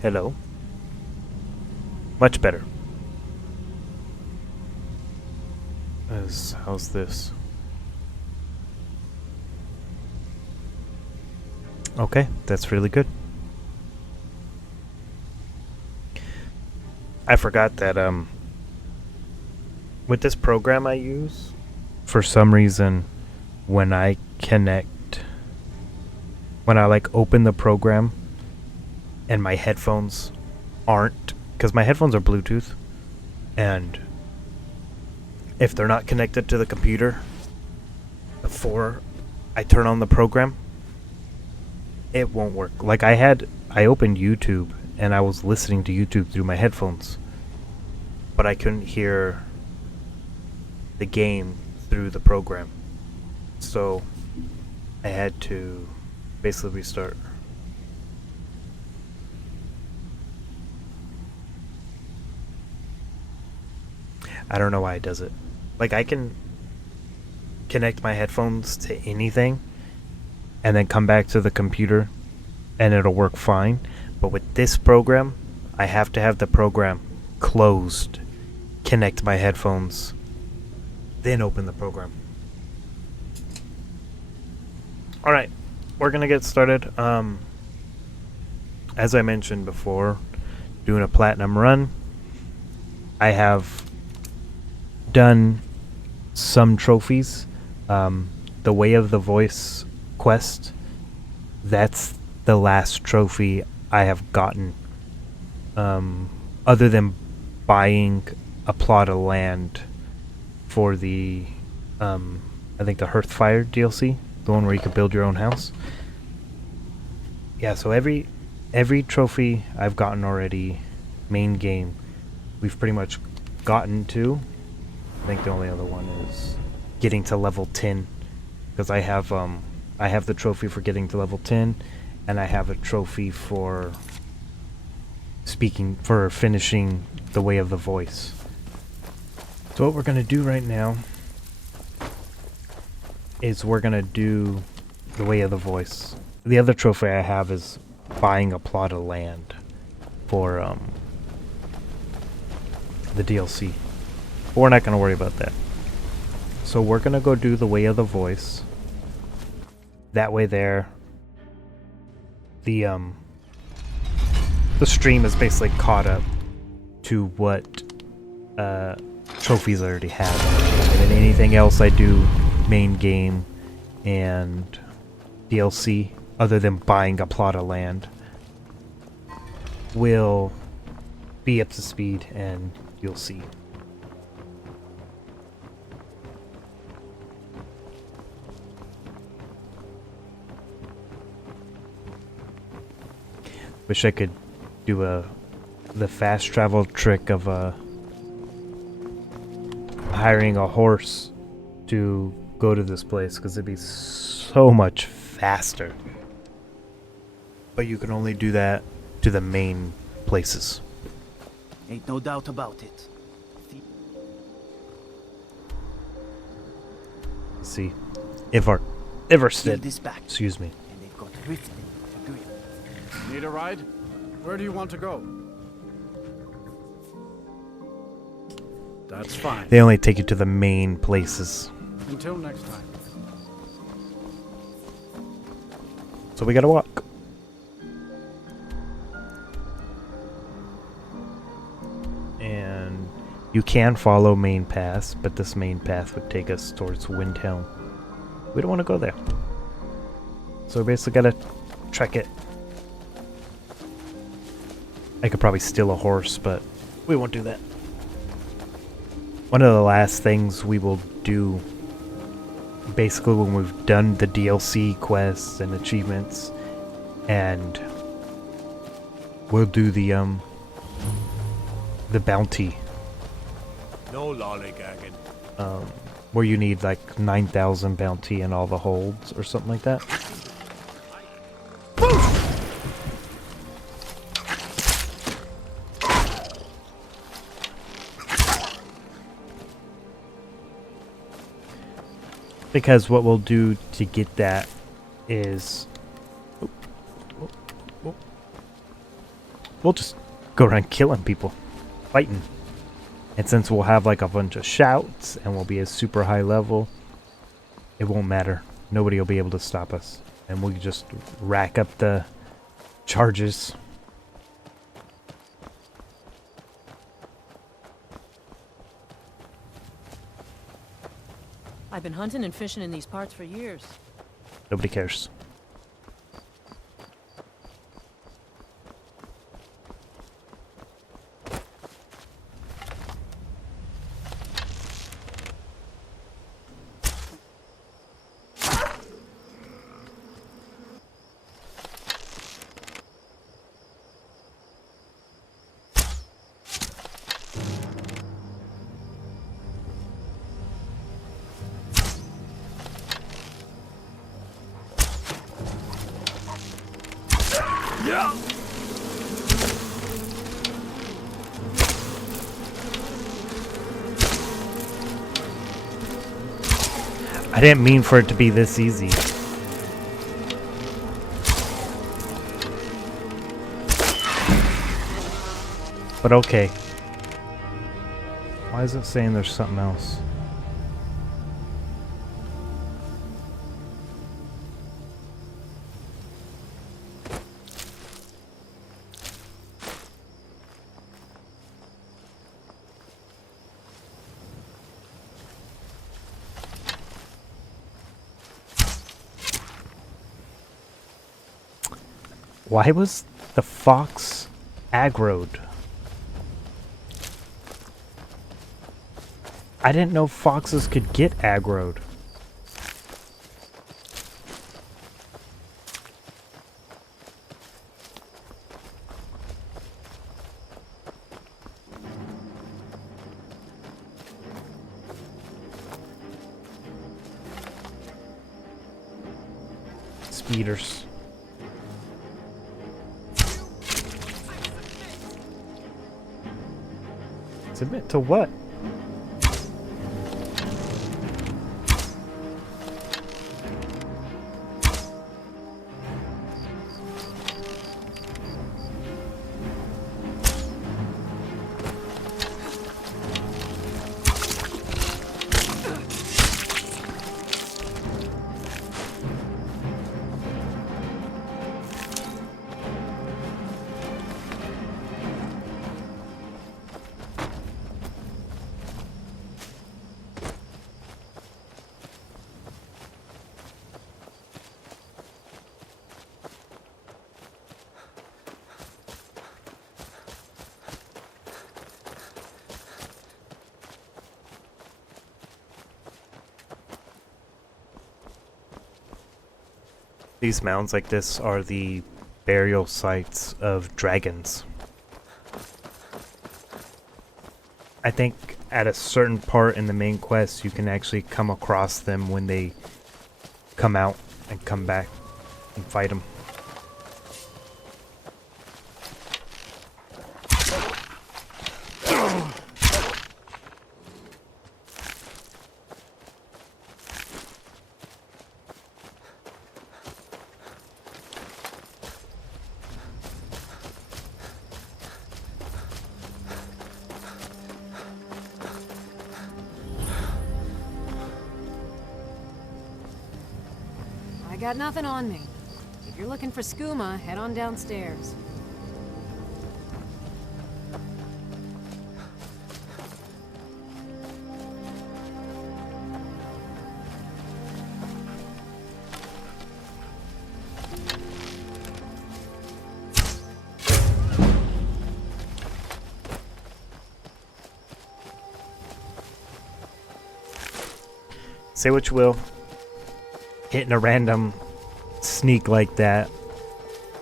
Hello. Much better. How's this? Okay, that's really good. I forgot that with this program I use, for some reason when I connect when I like open the program and my headphones aren't, because my headphones are Bluetooth, and if they're not connected to the computer before I turn on the program, it won't work. Like I opened YouTube and I was listening to YouTube through my headphones, but I couldn't hear the game through the program. So I had to basically restart. I don't know why it does it. Like, I can connect my headphones to anything and then come back to the computer and it'll work fine. But with this program, I have to have the program closed, connect my headphones, then open the program. Alright, we're gonna get started. As I mentioned before, doing a platinum run. I have done some trophies. The Way of the Voice quest, that's the last trophy I have gotten. Other than buying a plot of land for the, I think the Hearthfire DLC, the one where you can build your own house. Yeah, so every trophy I've gotten already, main game, we've pretty much gotten to. I think the only other one is getting to level 10, because I have the trophy for getting to level 10, and I have a trophy for finishing the Way of the Voice. So what we're gonna do right now is we're gonna do the Way of the Voice. The other trophy I have is buying a plot of land for the DLC. But we're not gonna worry about that. So we're gonna go do the Way of the Voice. That way there, the stream is basically caught up to what trophies I already have. And then anything else I do, main game and DLC, other than buying a plot of land, will be up to speed and you'll see. Wish I could do the fast travel trick of hiring a horse to go to this place, because it'd be so much faster. But you can only do that to the main places. Ain't no doubt about it. Let's see. Everstead. This back. Excuse me. And they've got rift in the grip. Need a ride? Where do you want to go? That's fine. They only take you to the main places. Until next time. So we gotta walk. And you can follow main paths, but this main path would take us towards Windhelm. We don't want to go there. So we basically gotta trek it. I could probably steal a horse, but we won't do that. One of the last things we will do, basically when we've done the DLC quests and achievements, and we'll do the bounty. No lollygagging. Where you need like 9,000 bounty and all the holds or something like that. Because what we'll do to get that is we'll just go around killing people, fighting. And since we'll have like a bunch of shouts and we'll be a super high level, it won't matter. Nobody will be able to stop us. And we'll just rack up the charges. I've been hunting and fishing in these parts for years. Nobody cares. I didn't mean for it to be this easy. But okay. Why is it saying there's something else? Why was the fox aggroed? I didn't know foxes could get aggroed. Speeders. Submit to what? These mounds like this are the burial sites of dragons. I think at a certain part in the main quest you can actually come across them when they come out and come back and fight them. I got nothing on me. If you're looking for skooma, head on downstairs. Say what you will. Hitting a random sneak like that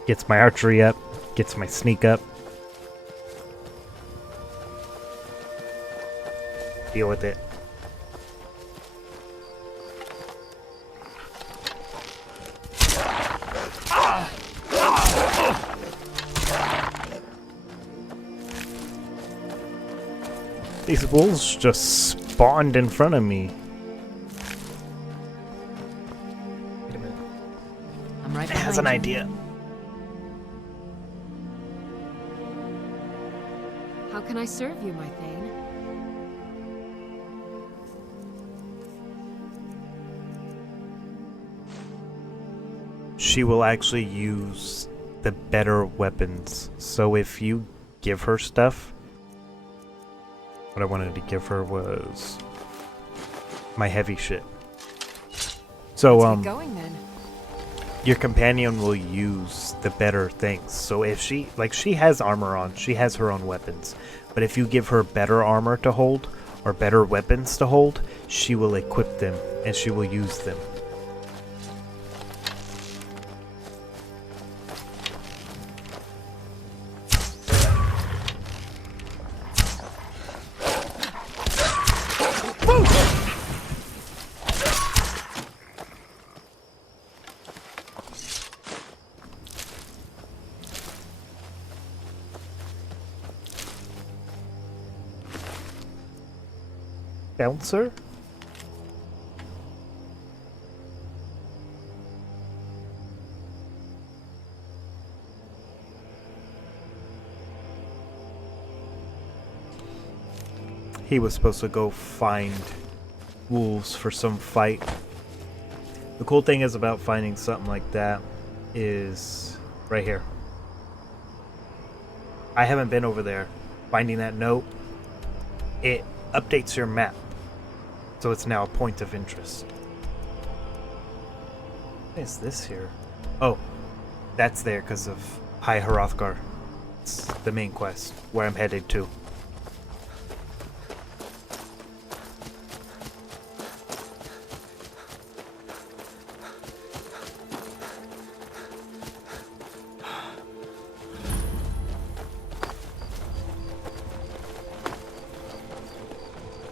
gets my archery up, gets my sneak up. Deal with it. These wolves just spawned in front of me. I'm right It has behind an you. idea. can I serve you, my Thane? She will actually use the better weapons. So if you give her stuff, what I wanted to give her was my heavy shit. So Let's get going then. your companion will use the better things. So if she has armor on, she has her own weapons. But if you give her better armor to hold or better weapons to hold, she will equip them and she will use them. Bouncer? He was supposed to go find wolves for some fight. The cool thing is about finding something like that is right here. I haven't been over there. Finding that note, it updates your map. So it's now a point of interest. What is this here? Oh, that's there because of High Hrothgar. It's the main quest, where I'm headed to.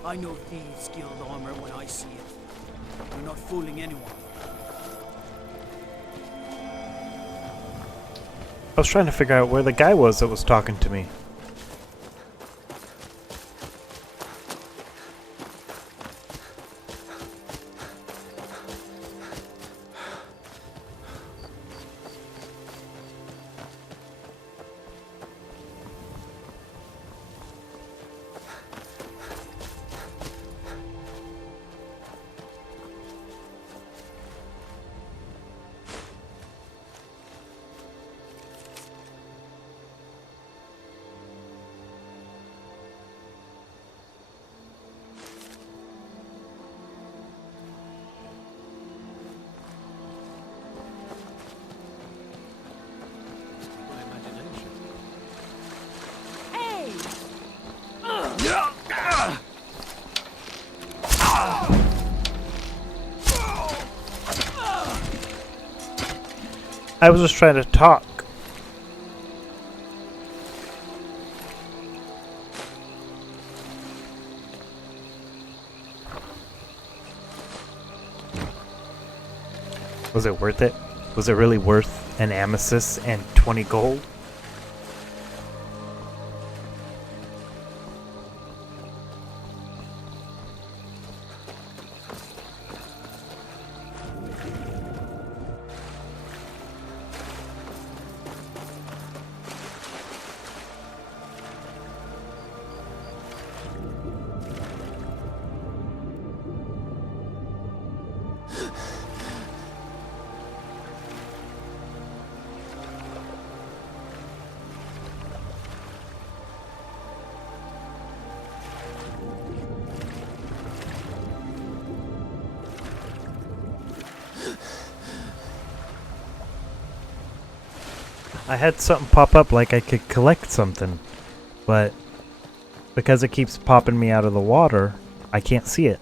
I know thieves' skilled armor when I see it. You're not fooling anyone. I was trying to figure out where the guy was that was talking to me. I was just trying to talk. Was it worth it? Was it really worth an amethyst and 20 gold? I had something pop up like I could collect something, but because it keeps popping me out of the water, I can't see it.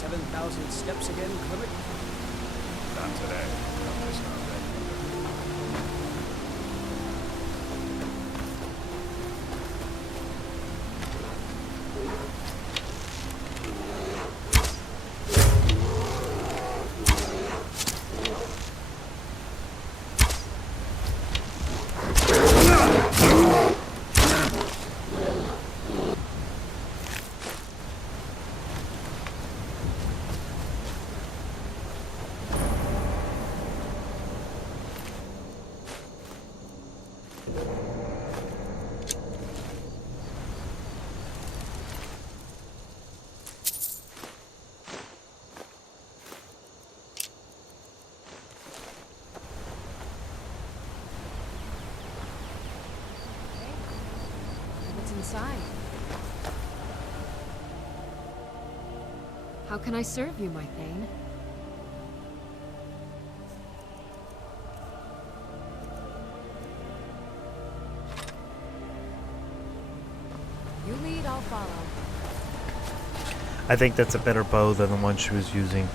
7,000 steps again, Clement? Not today. Not this Monday. What's inside? How can I serve you, my Thane? You lead, I'll follow. I think that's a better bow than the one she was using.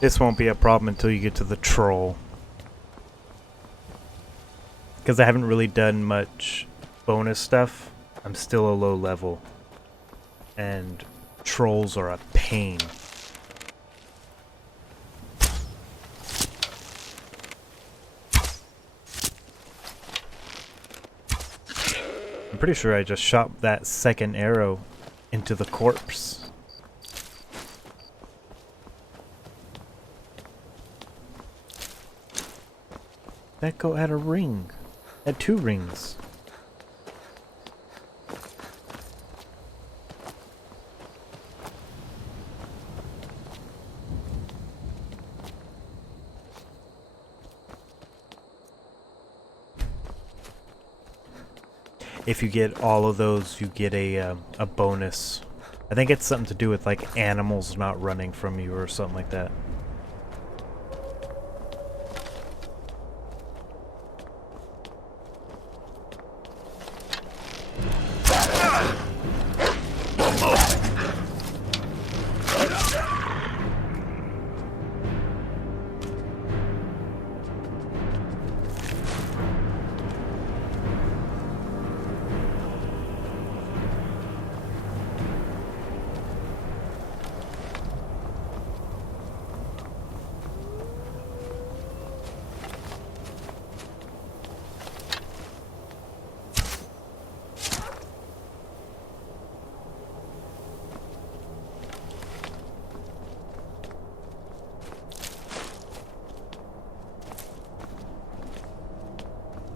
This won't be a problem until you get to the troll. Because I haven't really done much bonus stuff. I'm still a low level. And trolls are a pain. I'm pretty sure I just shot that second arrow into the corpse. That go at a ring. At 2 rings. If you get all of those, you get a bonus. I think it's something to do with like animals not running from you or something like that.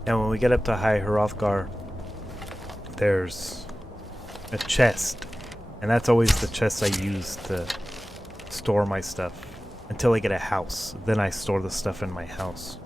And when we get up to High Hrothgar, there's a chest. And that's always the chest I use to store my stuff. Until I get a house. Then I store the stuff in my house.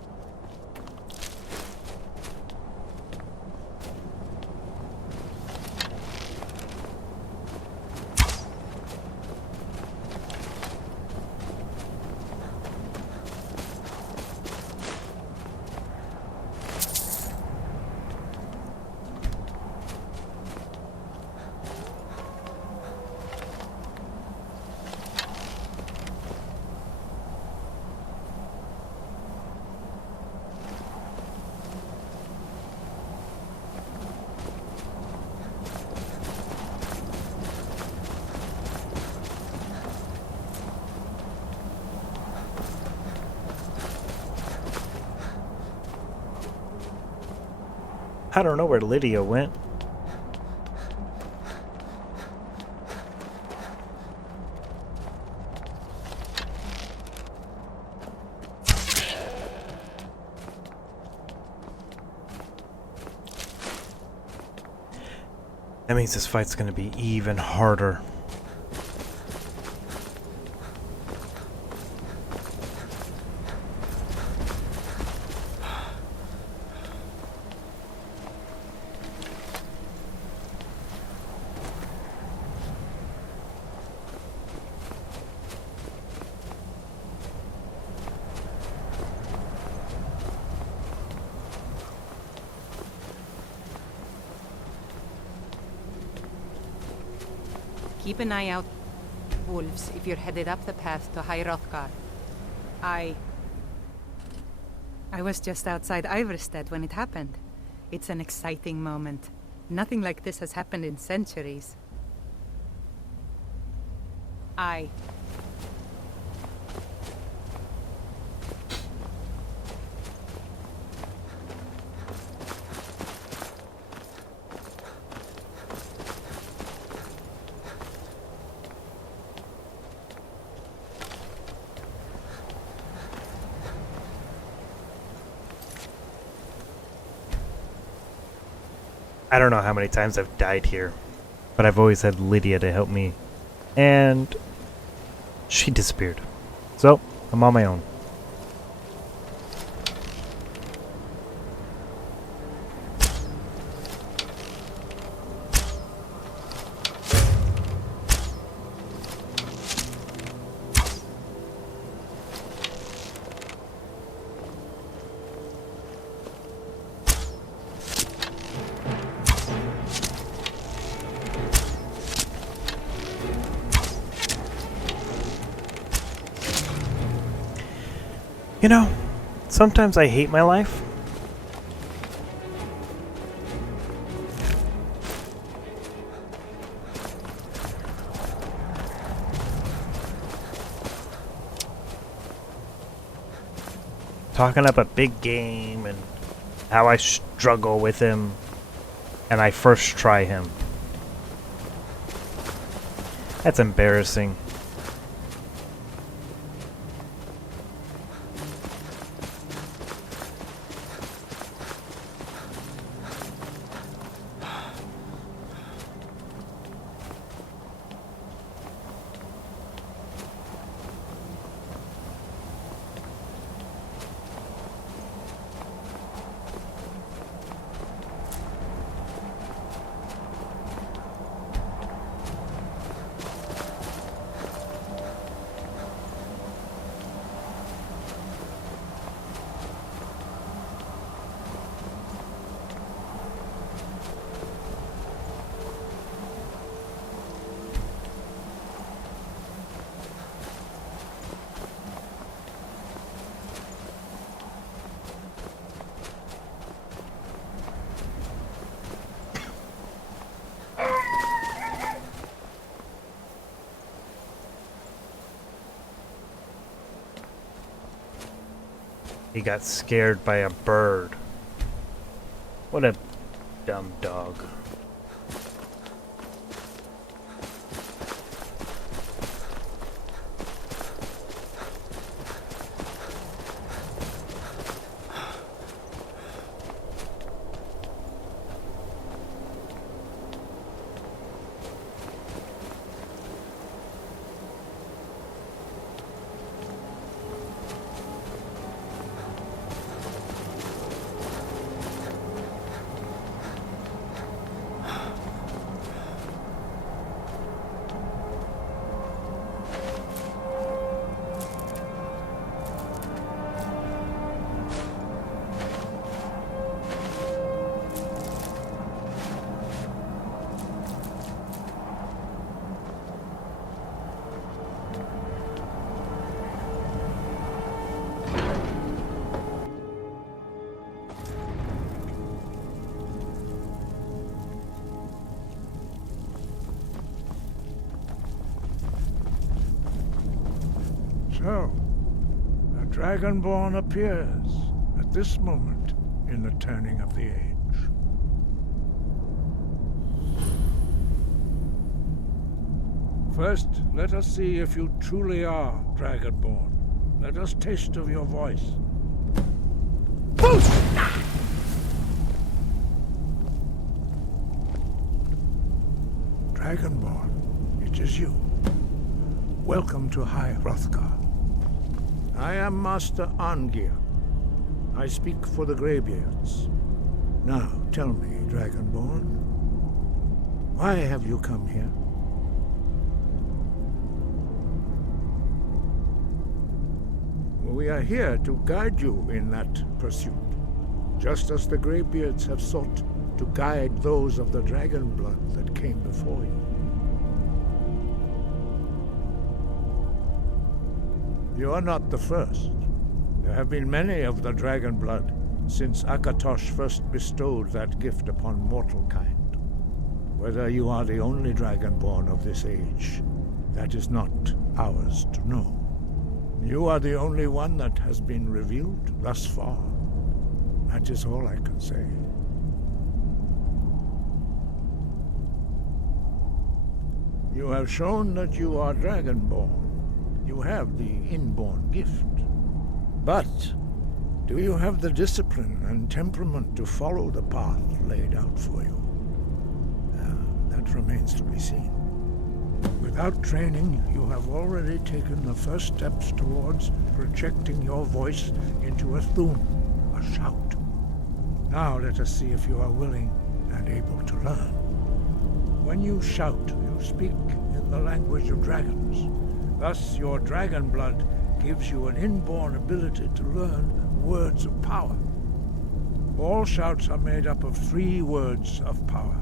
I don't know where Lydia went. That means this fight's gonna be even harder. Keep an eye out, wolves, if you're headed up the path to High Hrothgar. I was just outside Iverstead when it happened. It's an exciting moment. Nothing like this has happened in centuries. I don't know how many times I've died here, but I've always had Lydia to help me, and she disappeared. So, I'm on my own. You know, sometimes I hate my life. Talking up a big game and how I struggle with him, and I first try him. That's embarrassing. He got scared by a bird. What a dumb dog. So, a Dragonborn appears at this moment in the turning of the age. First, let us see if you truly are Dragonborn. Let us taste of your voice. Dragonborn, it is you. Welcome to High Hrothgar. I am Master Arngir. I speak for the Greybeards. Now, tell me, Dragonborn, why have you come here? We are here to guide you in that pursuit, just as the Greybeards have sought to guide those of the dragon blood that came before you. You are not the first. There have been many of the dragon blood since Akatosh first bestowed that gift upon mortal kind. Whether you are the only dragonborn of this age, that is not ours to know. You are the only one that has been revealed thus far. That is all I can say. You have shown that you are dragonborn. You have the inborn gift. But do you have the discipline and temperament to follow the path laid out for you? That remains to be seen. Without training, you have already taken the first steps towards projecting your voice into a thum, a shout. Now let us see if you are willing and able to learn. When you shout, you speak in the language of dragons. Thus, your dragon blood gives you an inborn ability to learn words of power. All shouts are made up of 3 words of power.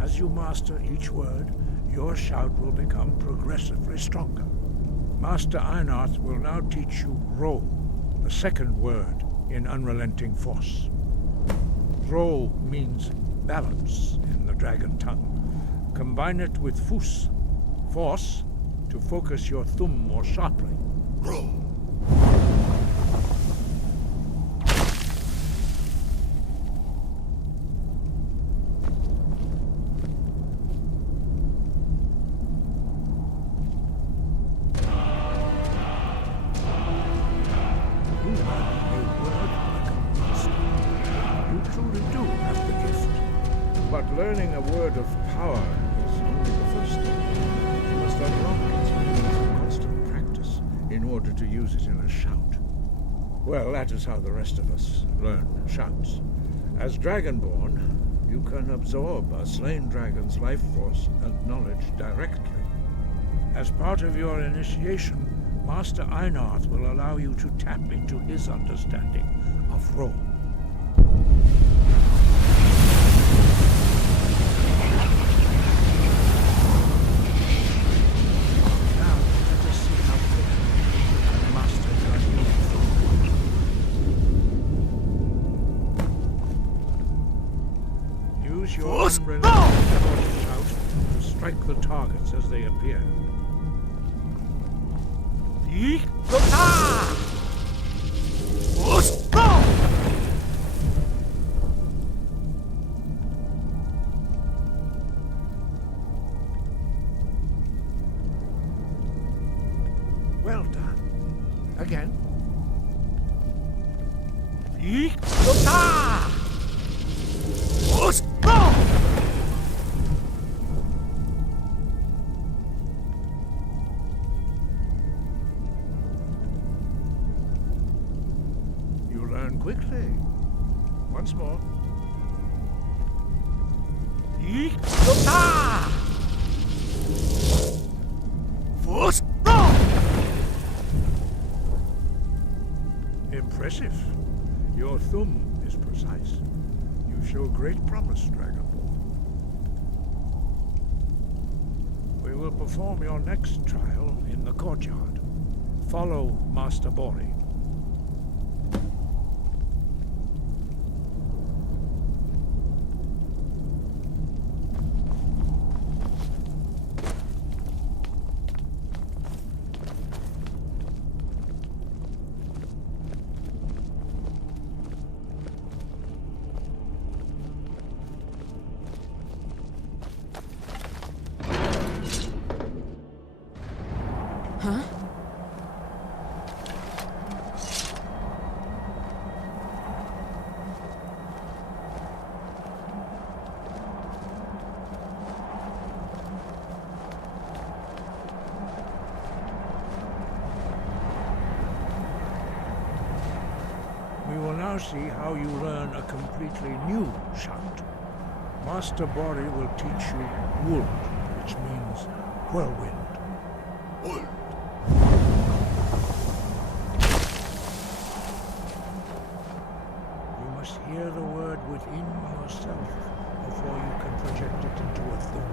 As you master each word, your shout will become progressively stronger. Master Einarth will now teach you Ro, the second word in Unrelenting Force. Ro means balance in the dragon tongue. Combine it with Fus, force, to focus your thumb more sharply. Ro. Learning a word of power is only the first step. You must unlock its meaning through constant practice in order to use it in a shout. Well, that is how the rest of us learn shouts. As Dragonborn, you can absorb a slain dragon's life force and knowledge directly. As part of your initiation, Master Einarth will allow you to tap into his understanding of Ro. Your unrelenting shout to strike the targets as they appear. Well done. Again. You learn quickly. Once more. Impressive. Your thumb is precise. You show great promise, Dragonborn. We will perform your next trial in the courtyard. Follow Master Bori. Huh? now see how you learn a completely new shout. Master Bori will teach you Wold, which means whirlwind. Wold. You must hear the word within yourself before you can project it into a thing.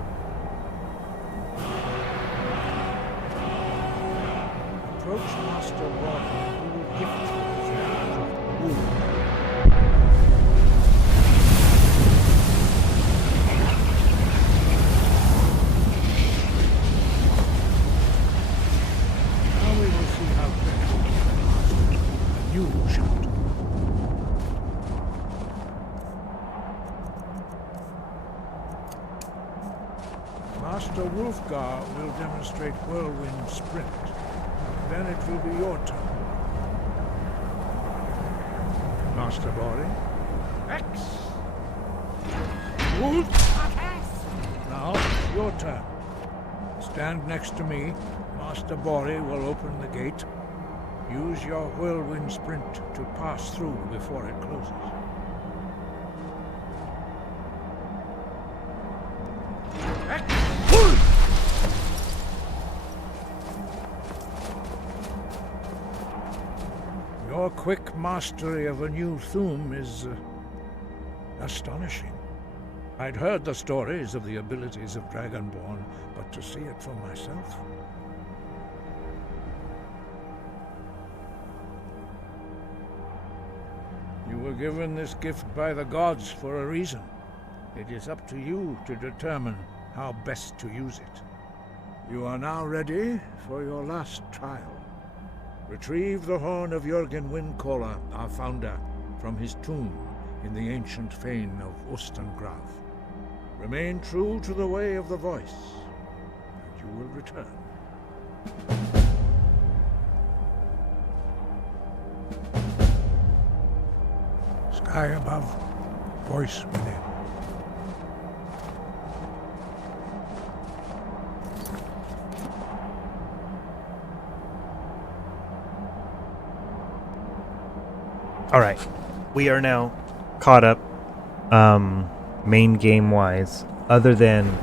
Approach Master Bori and he will gift you with the Wold. Master Wolfgar will demonstrate Whirlwind Sprint. Then it will be your turn. Master Bori. X! Wolf! Now, your turn. Stand next to me. Master Bori will open the gate. Use your Whirlwind Sprint to pass through before it closes. Your quick mastery of a new Thum is astonishing. I'd heard the stories of the abilities of Dragonborn, but to see it for myself... You were given this gift by the gods for a reason. It is up to you to determine how best to use it. You are now ready for your last trial. Retrieve the horn of Jürgen Windcaller, our founder, from his tomb in the ancient fane of Ostengraf. Remain true to the way of the voice, and you will return. Sky above, voice within. Alright, we are now caught up, main game-wise, other than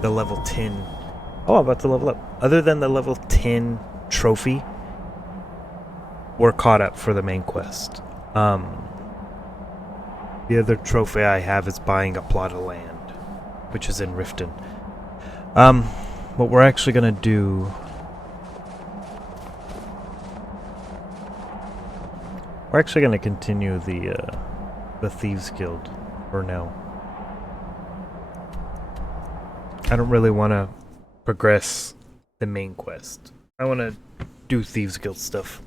the level 10... Oh, I'm about to level up. Other than the level 10 trophy, we're caught up for the main quest. The other trophy I have is buying a plot of land, which is in Riften. What we're actually gonna do... We're actually going to continue the Thieves Guild for now. I don't really want to progress the main quest. I want to do Thieves Guild stuff.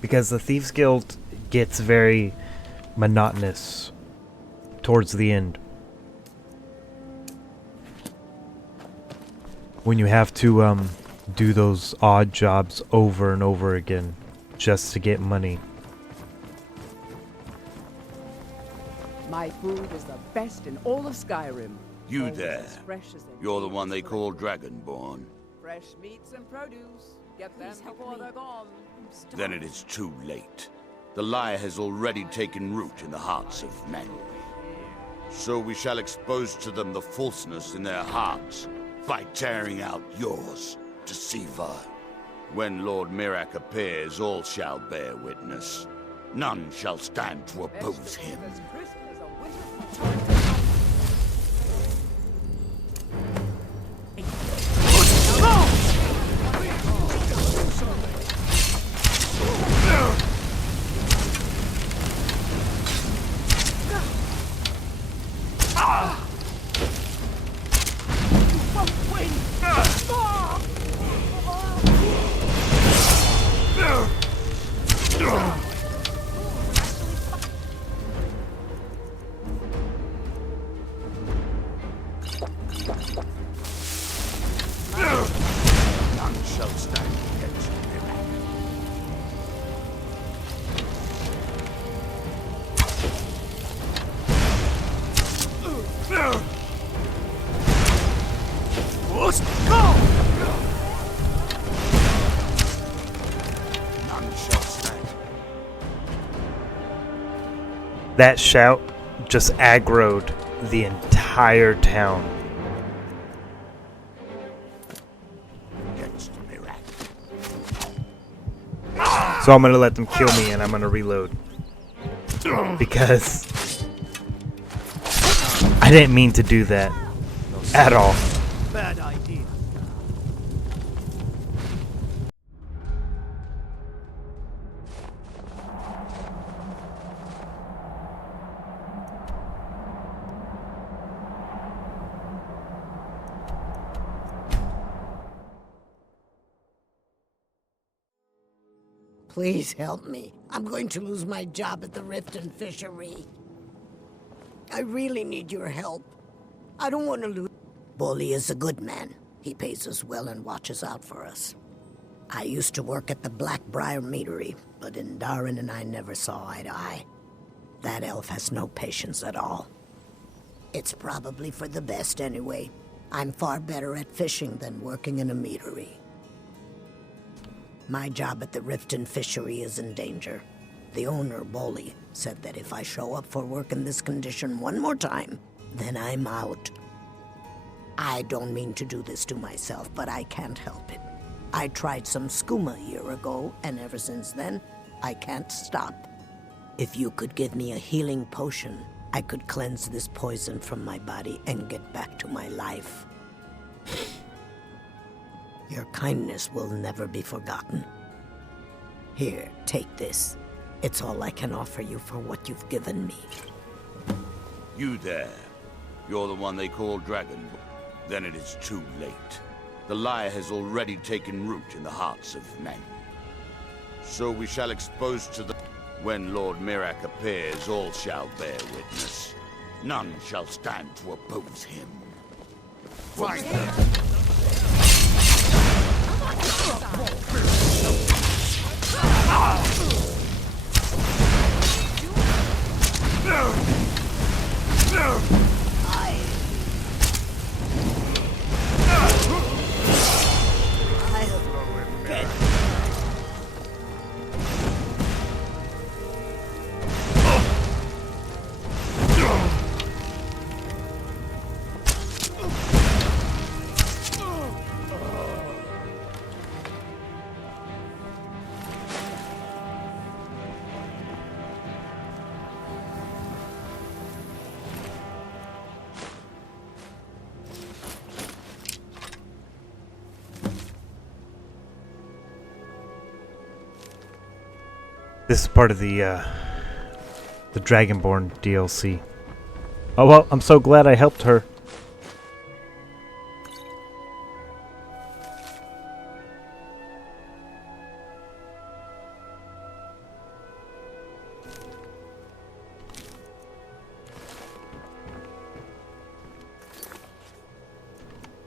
Because the Thieves Guild gets very monotonous towards the end. When you have to do those odd jobs over and over again. Just to get money. My food is the best in all of Skyrim. You Always there. as fresh as they You're the do one they in call spring. Dragonborn. Fresh meats and produce. Get them Please help before me. they're gone. Then it is too late. The lie has already taken root in the hearts of men. So we shall expose to them the falseness in their hearts by tearing out yours, deceiver. When Lord Mirak appears, all shall bear witness. None shall stand to oppose him. As crisp as a winter's time. That shout just aggroed the entire town. So I'm gonna let them kill me and I'm gonna reload. Because I didn't mean to do that at all. Bad idea. Please help me. I'm going to lose my job at the Riften Fishery. I really need your help. I don't want to lose. Bolly is a good man. He pays us well and watches out for us. I used to work at the Blackbriar Meadery, but Indarin and I never saw eye to eye. That elf has no patience at all. It's probably for the best anyway. I'm far better at fishing than working in a meadery. My job at the Riften Fishery is in danger. The owner, Bolly, said that if I show up for work in this condition one more time, then I'm out. I don't mean to do this to myself, but I can't help it. I tried some skooma a year ago, and ever since then, I can't stop. If you could give me a healing potion, I could cleanse this poison from my body and get back to my life. Your kindness will never be forgotten. Here, take this. It's all I can offer you for what you've given me. You there. You're the one they call Dragon. Then it is too late. The lie has already taken root in the hearts of men. So we shall expose to the... When Lord Mirak appears, all shall bear witness. None shall stand to oppose him. Fight them! This is part of the Dragonborn DLC. Oh well, I'm so glad I helped her.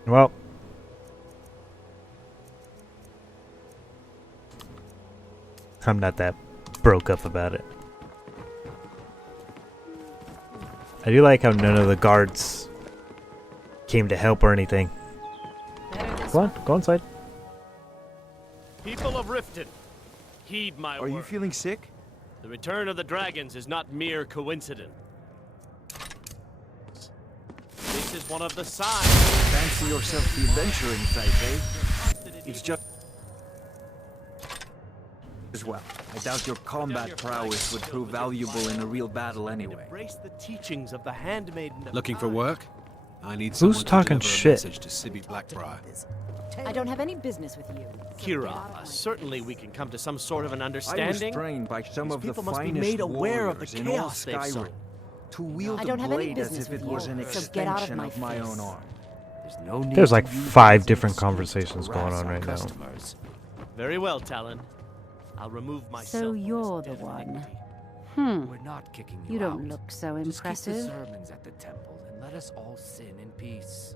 Well, I'm not that broke up about it. I do like how none of the guards came to help or anything. Go on, go inside. People of Riften, heed my word. Are you feeling sick? The return of the dragons is not mere coincidence. This is one of the signs. Fancy yourself the adventuring type, eh? It's just... as well. I doubt your combat prowess would prove valuable in a real battle anyway. Embrace the teachings of the handmaiden. Looking for work? I need Who's someone talking to deliver shit? a message to Sibby Blackbriar. I don't have any business with you. Kira, certainly we can come to some sort of an I was understanding. trained by some These of the people must be finest made aware of the warriors in all chaos they've Skyrim. sown. To wield I a don't have any blade as business if it with was you, an so get out of extension my of my face. own arm. There's no need There's like to use 5 it as an different excuse to conversations going harass on our right now. customers. Very well, Talon. I'll remove myself. So from this you're the dead one. iniquity. We're not kicking You you don't out. look so Just keep the impressive. sermons at the temple and let us all sin in peace.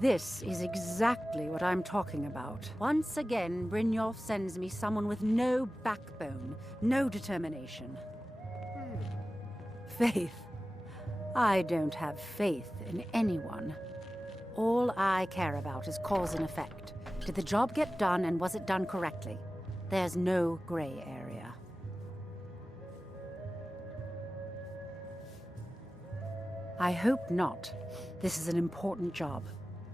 This is exactly what I'm talking about. Once again, Brynjolf sends me someone with no backbone, no determination. Faith. I don't have faith in anyone. All I care about is cause and effect. Did the job get done, and was it done correctly? There's no gray area. I hope not. This is an important job.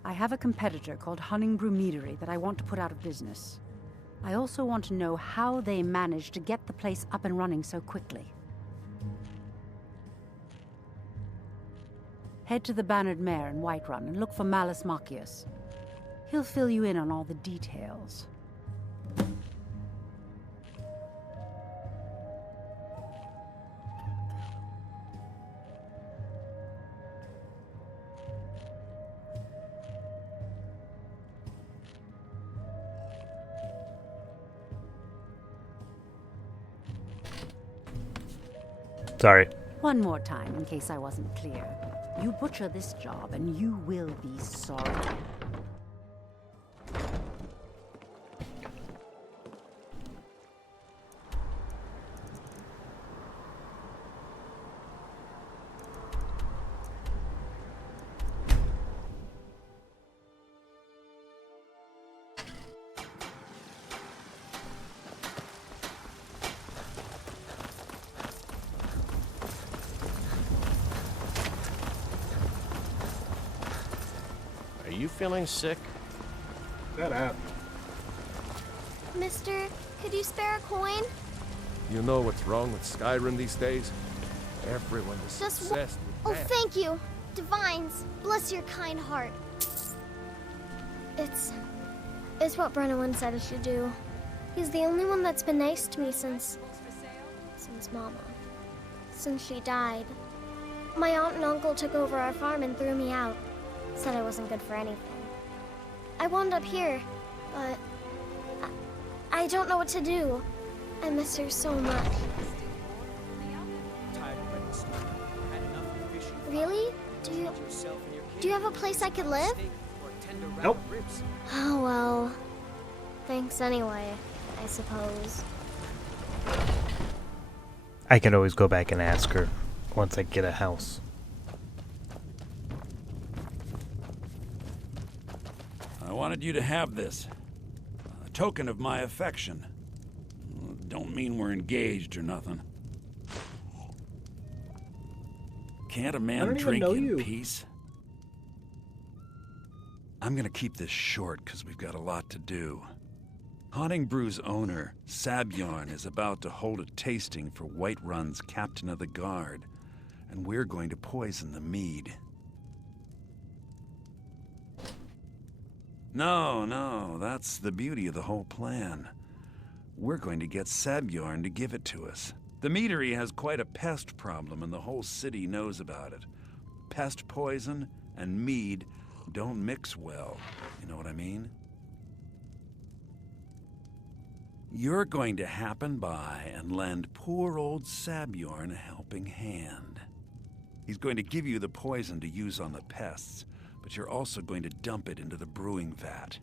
I have a competitor called Honningbrew Meadery that I want to put out of business. I also want to know how they managed to get the place up and running so quickly. Head to the Bannered Mare in Whiterun and look for Malus Machius. He'll fill you in on all the details. Sorry. One more time, in case I wasn't clear. You butcher this job, and you will be sorry. Are you feeling sick? Shut up. Mister, could you spare a coin? You know what's wrong with Skyrim these days? Everyone is Just obsessed Oh, with that. thank you. Divines, bless your kind heart. It's what Brennan said I should do. He's the only one that's been nice to me since Mama. Since she died. My aunt and uncle took over our farm and threw me out. Said I wasn't good for anything. I wound up here, but I don't know what to do. I miss her so much. Really? Do you have a place I could live? Nope. Oh well. Thanks anyway, I suppose. I can always go back and ask her once I get a house. I wanted you to have this. A token of my affection. Don't mean we're engaged or nothing. Can't a man drink in peace? I'm gonna keep this short because we've got a lot to do. Honningbrews owner, Sabjorn, is about to hold a tasting for Whiterun's captain of the guard, and we're going to poison the mead. No, that's the beauty of the whole plan. We're going to get Sabjorn to give it to us. The meadery has quite a pest problem, and the whole city knows about it. Pest poison and mead don't mix well, you know what I mean? You're going to happen by and lend poor old Sabjorn a helping hand. He's going to give you the poison to use on the pests, but you're also going to dump it into the brewing vat.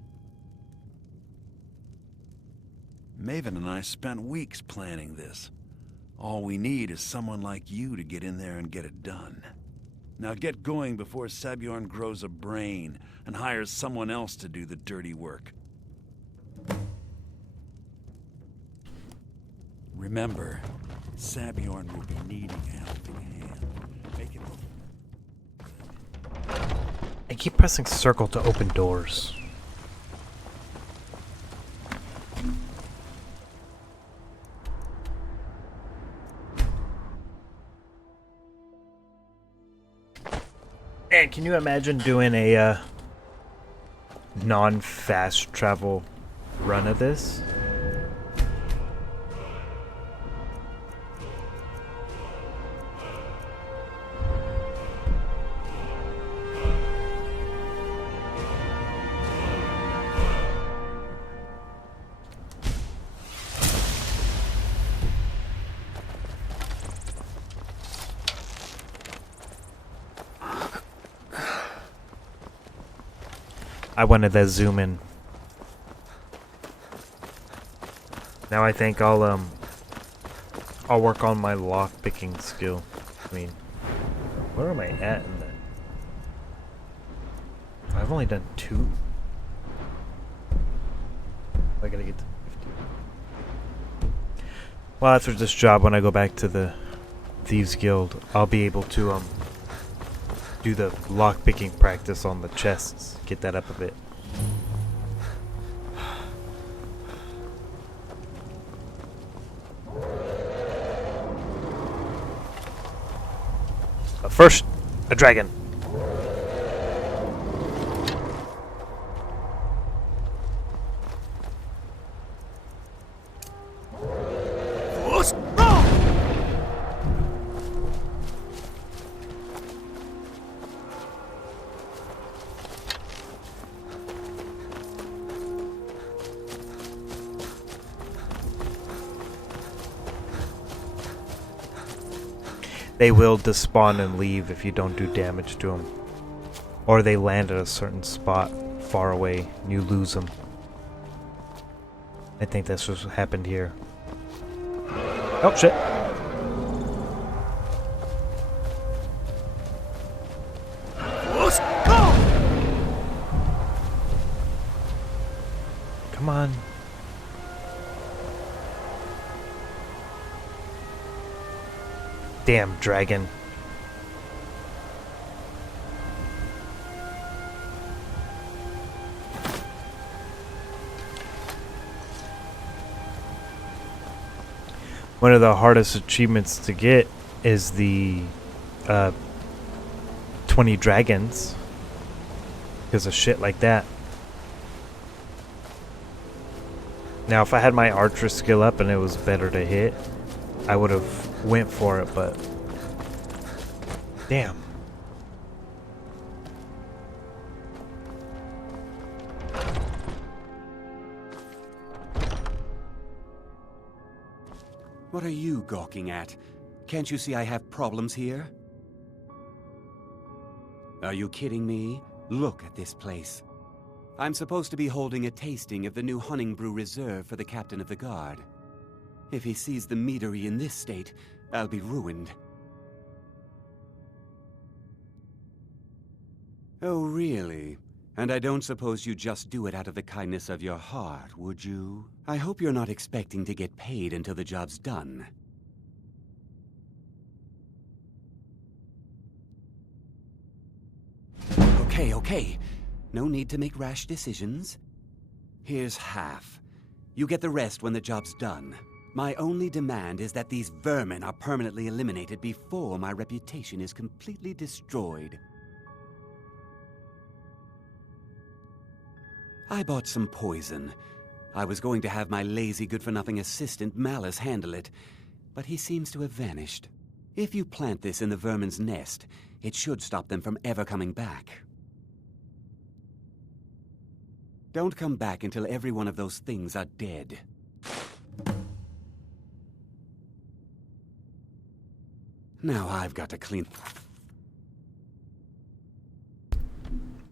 Maven and I spent weeks planning this. All we need is someone like you to get in there and get it done. Now get going before Sabjorn grows a brain and hires someone else to do the dirty work. Remember, Sabjorn will be needing a helping hand. Make it I keep pressing circle to open doors. And can you imagine doing a non-fast travel run of this? I wanted that zoom in. Now I think I'll work on my lock picking skill. I mean, where am I at in that? I've only done 2. I gotta get to 50. Well, after this job, when I go back to the Thieves Guild, I'll be able to do the lockpicking practice on the chests. Get that up a bit. But first, a dragon. They will despawn and leave if you don't do damage to them. Or they land at a certain spot far away and you lose them. I think that's what happened here. Oh shit. Come on. Damn dragon. One of the hardest achievements to get is the 20 dragons because of shit like that. Now if I had my archer skill up and it was better to hit, I would have went for it, but damn. What are you gawking at? Can't you see I have problems here? Are you kidding me? Look at this place. I'm supposed to be holding a tasting of the new Honningbrew Reserve for the captain of the guard. If he sees the meadery in this state, I'll be ruined. Oh, really? And I don't suppose you just do it out of the kindness of your heart, would you? I hope you're not expecting to get paid until the job's done. Okay. No need to make rash decisions. Here's half. You get the rest when the job's done. My only demand is that these vermin are permanently eliminated before my reputation is completely destroyed. I bought some poison. I was going to have my lazy good-for-nothing assistant Malice handle it, but he seems to have vanished. If you plant this in the vermin's nest, it should stop them from ever coming back. Don't come back until every one of those things are dead. Now I've got to clean...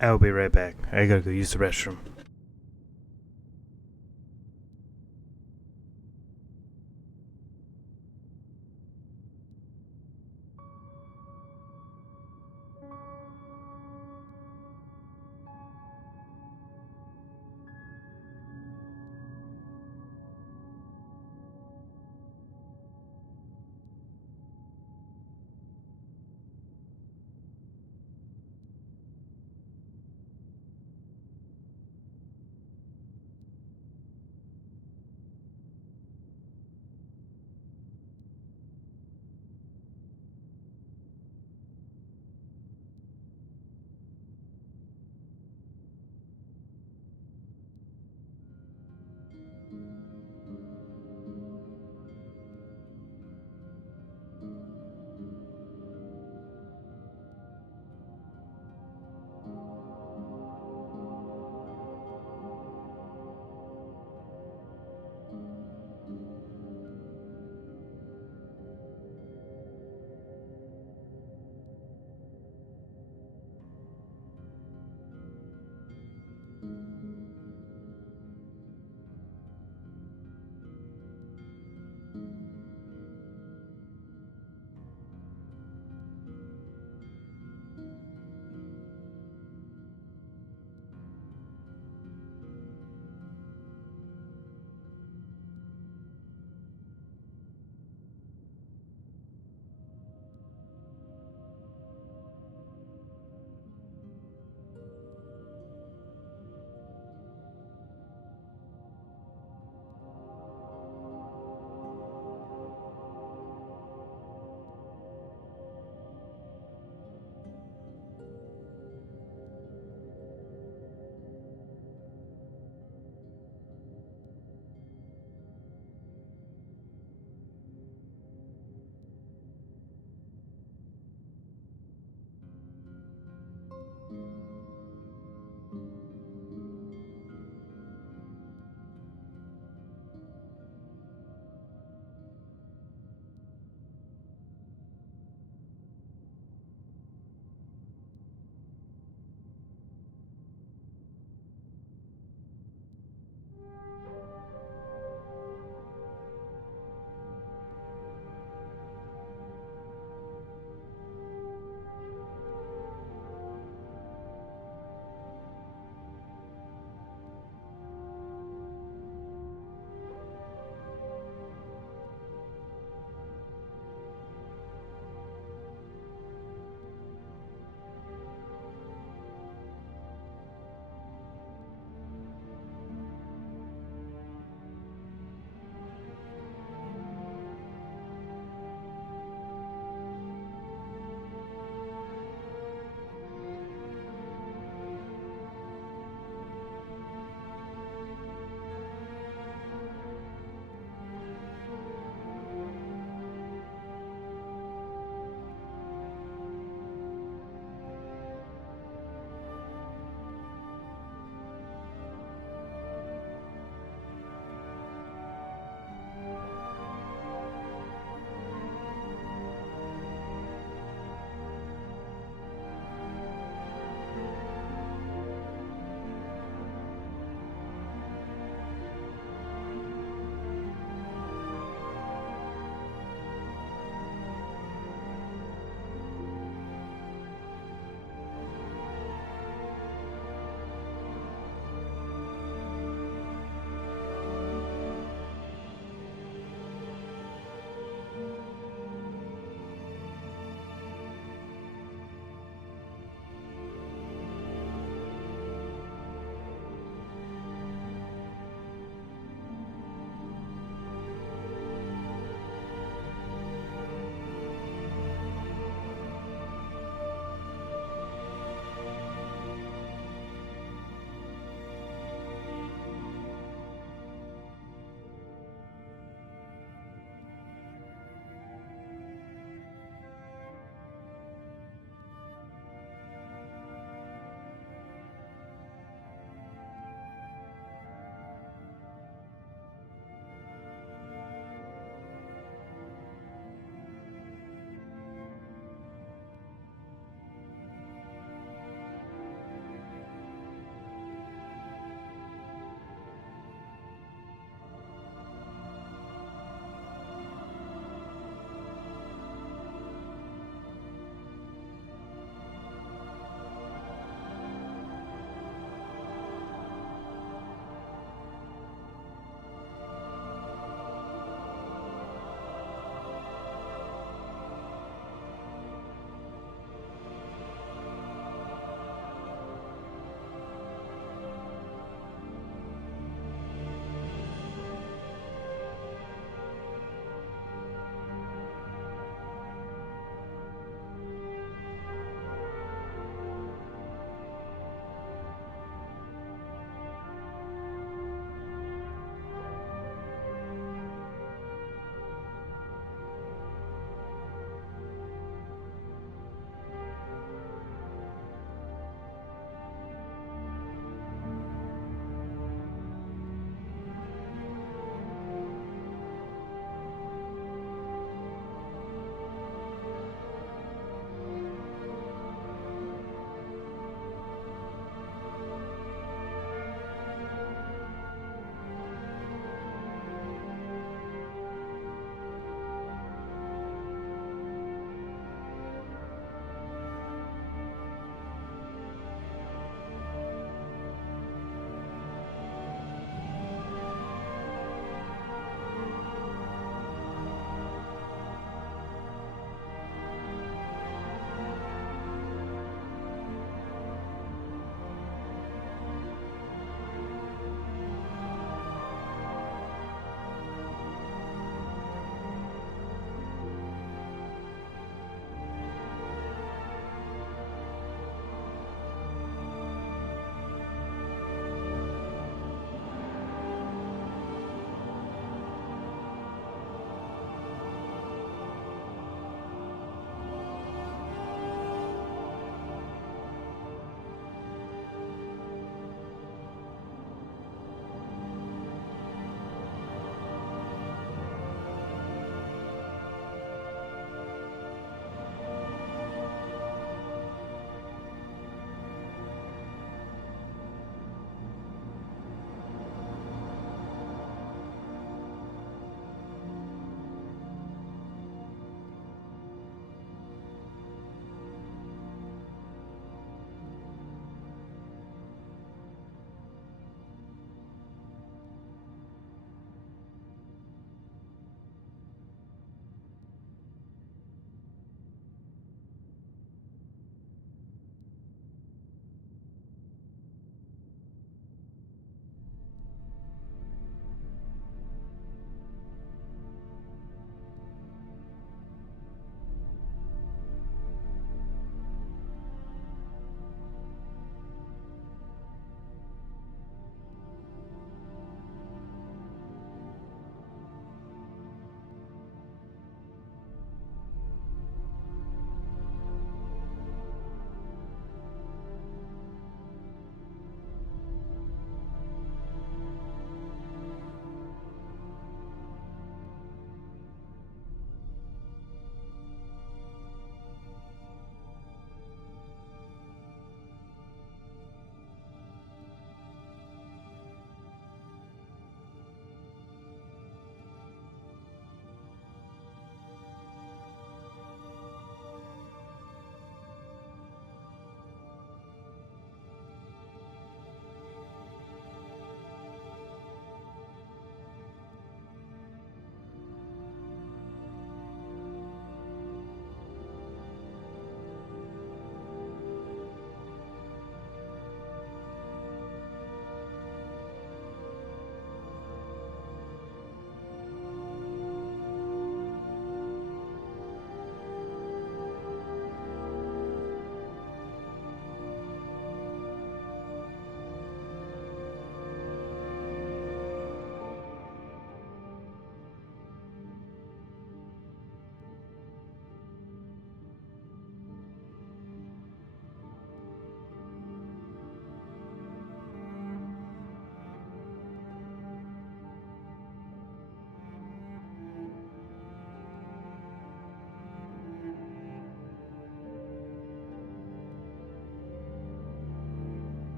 I'll be right back. I gotta go use the restroom.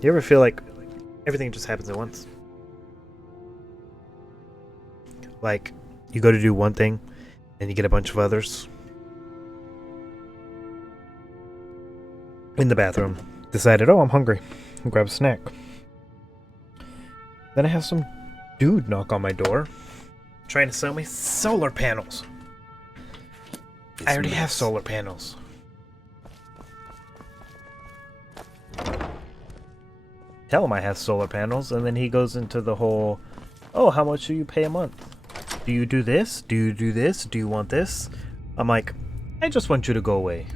You ever feel like everything just happens at once? Like, you go to do one thing, and you get a bunch of others. In the bathroom, decided, oh, I'm hungry. I'll grab a snack. Then I have some dude knock on my door, trying to sell me solar panels. I already have solar panels. Tell him I have solar panels, and then he goes into the whole, oh, how much do you pay a month? Do you do this? Do you do this? Do you want this? I'm like, I just want you to go away.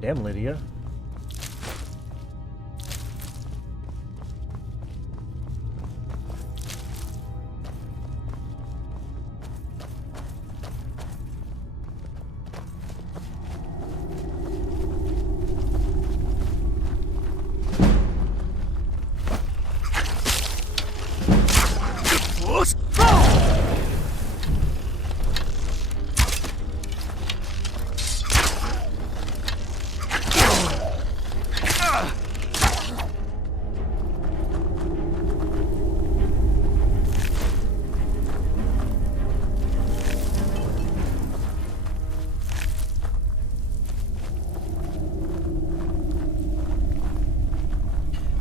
Damn, Lydia.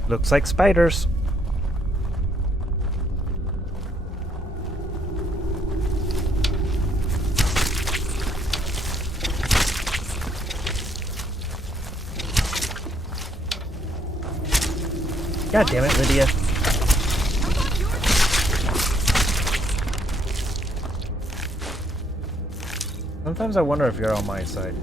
Looks like spiders. God damn it, Lydia. Sometimes I wonder if you're on my side.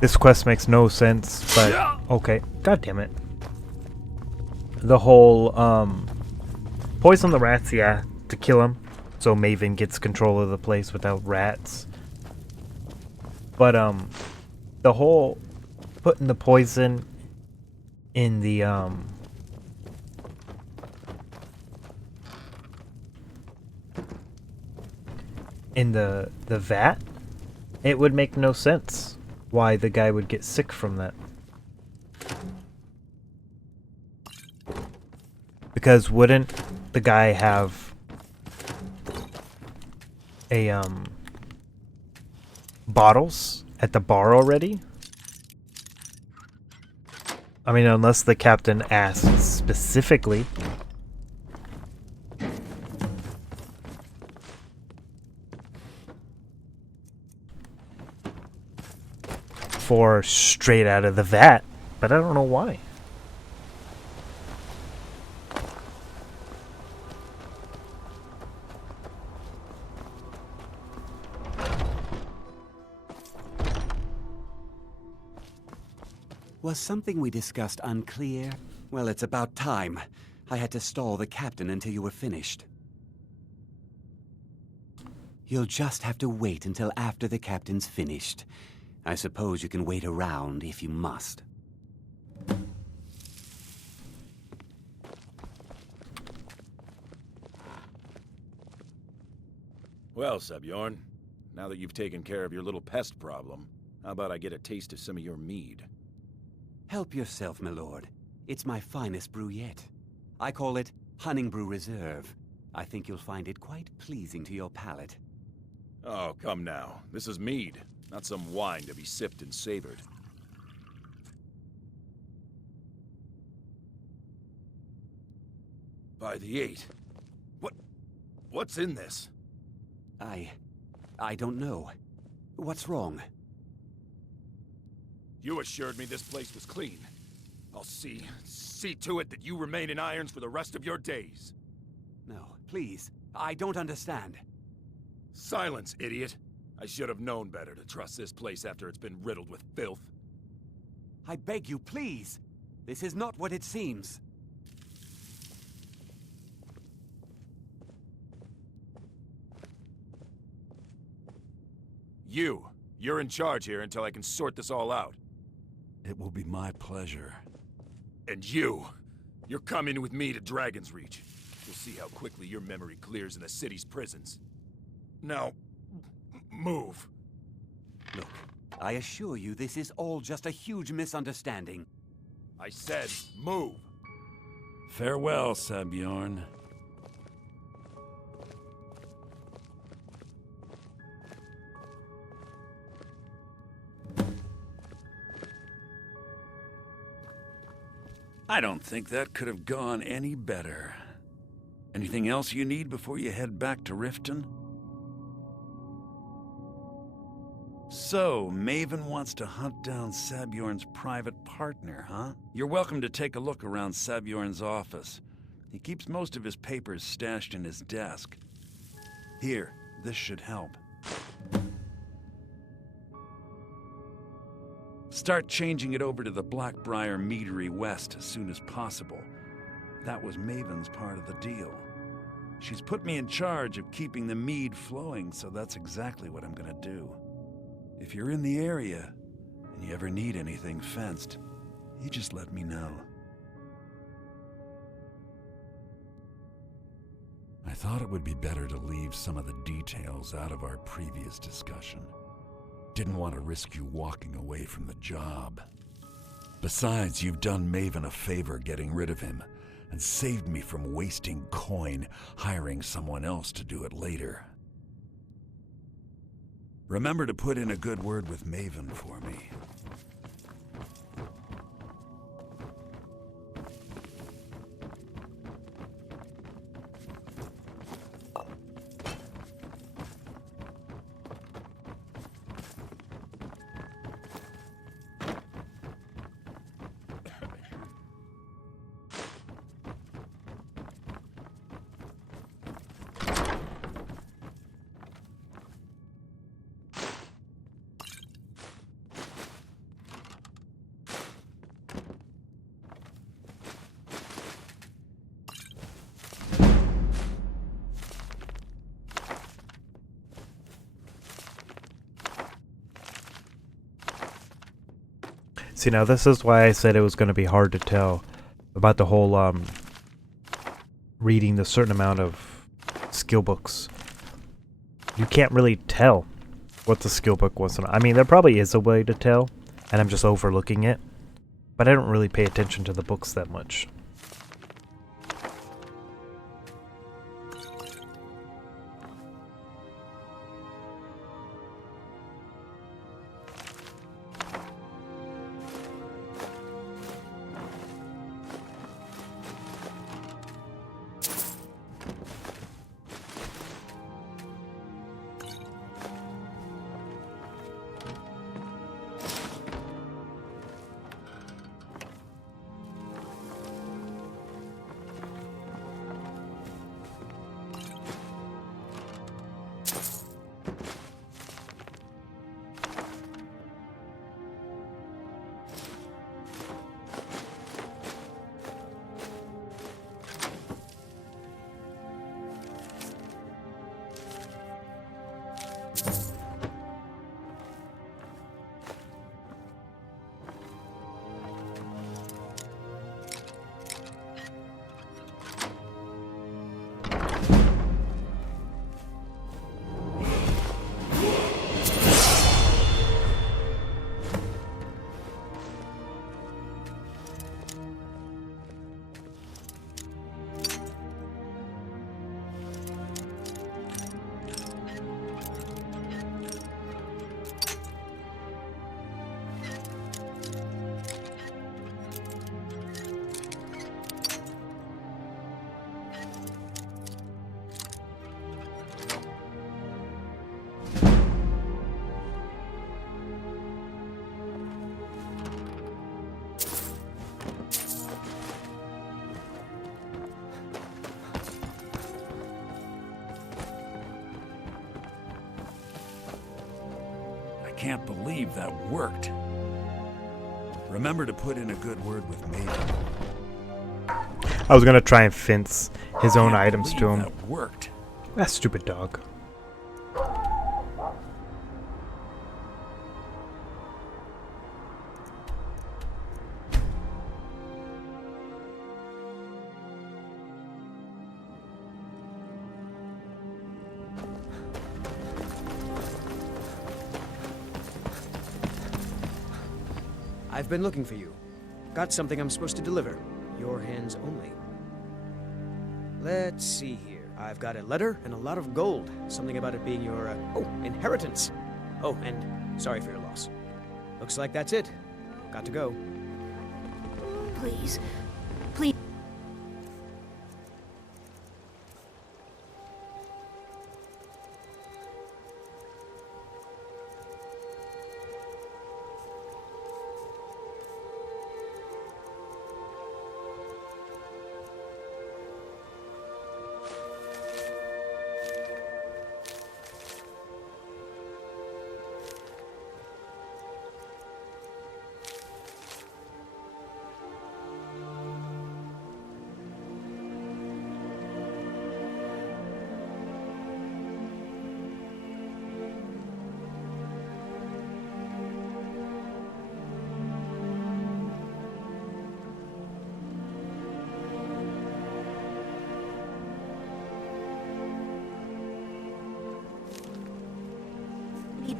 This quest makes no sense, but okay. God damn it. The whole, poison the rats, yeah, to kill them, so Maven gets control of the place without rats. But, the whole putting the poison in the, in the vat, it would make no sense why the guy would get sick from that. Because wouldn't the guy have a bottles at the bar already? I mean, unless the captain asked specifically. For straight out of the vat, but I don't know why. Was something we discussed unclear? Well, it's about time. I had to stall the captain until you were finished. You'll just have to wait until after the captain's finished. I suppose you can wait around if you must. Well, Sebjorn, now that you've taken care of your little pest problem, how about I get a taste of some of your mead? Help yourself, my lord. It's my finest brew yet. I call it Hunning Brew Reserve. I think you'll find it quite pleasing to your palate. Oh, come now. This is mead, not some wine to be sipped and savored. By the 8. What's in this? I don't know. What's wrong? You assured me this place was clean. I'll see to it that you remain in irons for the rest of your days. No, please. I don't understand. Silence, idiot. I should have known better to trust this place after it's been riddled with filth. I beg you, please. This is not what it seems. You're in charge here until I can sort this all out. It will be my pleasure. And you're coming with me to Dragon's Reach. We'll see how quickly your memory clears in the city's prisons. Now, move. Look, I assure you this is all just a huge misunderstanding. I said move. Farewell, Sebjorn. I don't think that could have gone any better. Anything else you need before you head back to Riften? So, Maven wants to hunt down Sabjorn's private partner, huh? You're welcome to take a look around Sabjorn's office. He keeps most of his papers stashed in his desk. Here, this should help. Start changing it over to the Blackbriar Meadery West as soon as possible. That was Maven's part of the deal. She's put me in charge of keeping the mead flowing, so that's exactly what I'm gonna do. If you're in the area, and you ever need anything fenced, you just let me know. I thought it would be better to leave some of the details out of our previous discussion. Didn't want to risk you walking away from the job. Besides, you've done Maven a favor getting rid of him, and saved me from wasting coin hiring someone else to do it later. Remember to put in a good word with Maven for me. See, now this is why I said it was going to be hard to tell about the whole reading the certain amount of skill books. You can't really tell what the skill book was. I mean, there probably is a way to tell, and I'm just overlooking it, but I don't really pay attention to the books that much. can't believe that worked. Remember to put in a good word with Maven. I was gonna try and fence his own items to him. That worked. That stupid dog. I've been looking for you. Got something I'm supposed to deliver. Your hands only. Let's see here. I've got a letter and a lot of gold. Something about it being your, inheritance. Oh, and sorry for your loss. Looks like that's it. Got to go. Please. Please.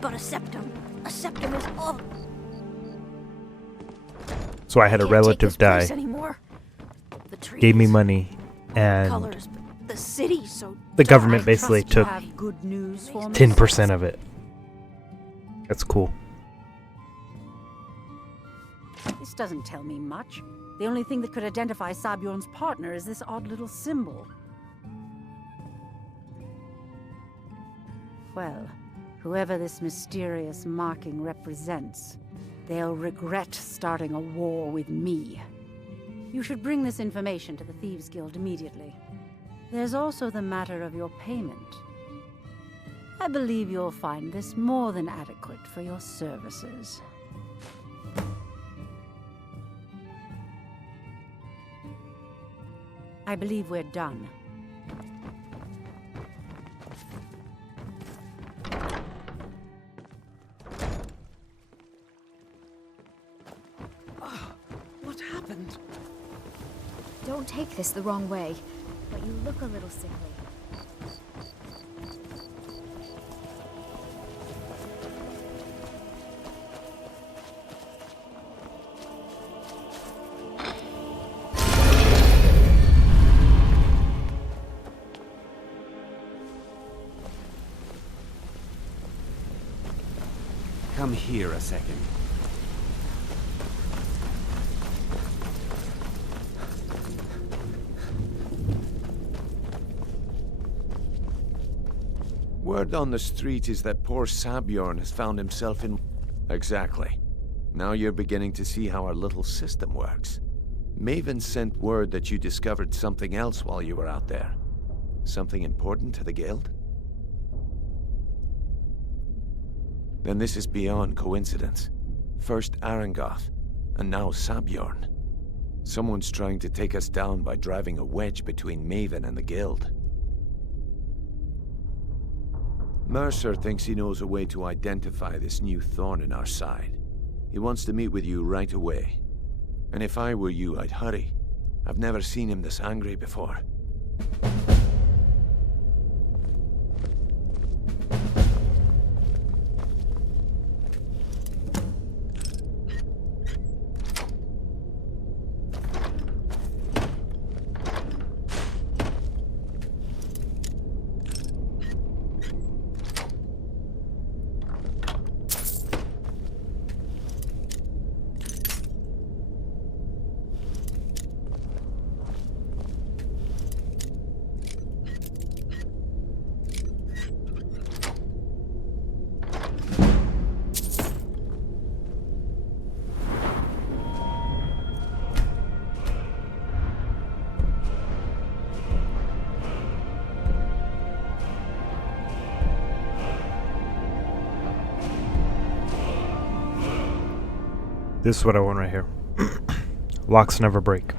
But a septum. A septum is all. So I had a relative die. Gave me money, and Colors, but the city, so the government basically took good news for me. 10% of it. That's cool. This doesn't tell me much. The only thing that could identify Sabjorn's partner is this odd little symbol. Well, whoever this mysterious marking represents, they'll regret starting a war with me. You should bring this information to the Thieves' Guild immediately. There's also the matter of your payment. I believe you'll find this more than adequate for your services. I believe we're done. What happened? Don't take this the wrong way, but you look a little sickly. Come here a second. Word on the street is that poor Sabjorn has found himself in... Exactly. Now you're beginning to see how our little system works. Maven sent word that you discovered something else while you were out there. Something important to the guild? Then this is beyond coincidence. First Arangoth, and now Sabjorn. Someone's trying to take us down by driving a wedge between Maven and the guild. Mercer thinks he knows a way to identify this new thorn in our side. He wants to meet with you right away. And if I were you, I'd hurry. I've never seen him this angry before. This is what I want right here. Locks never break.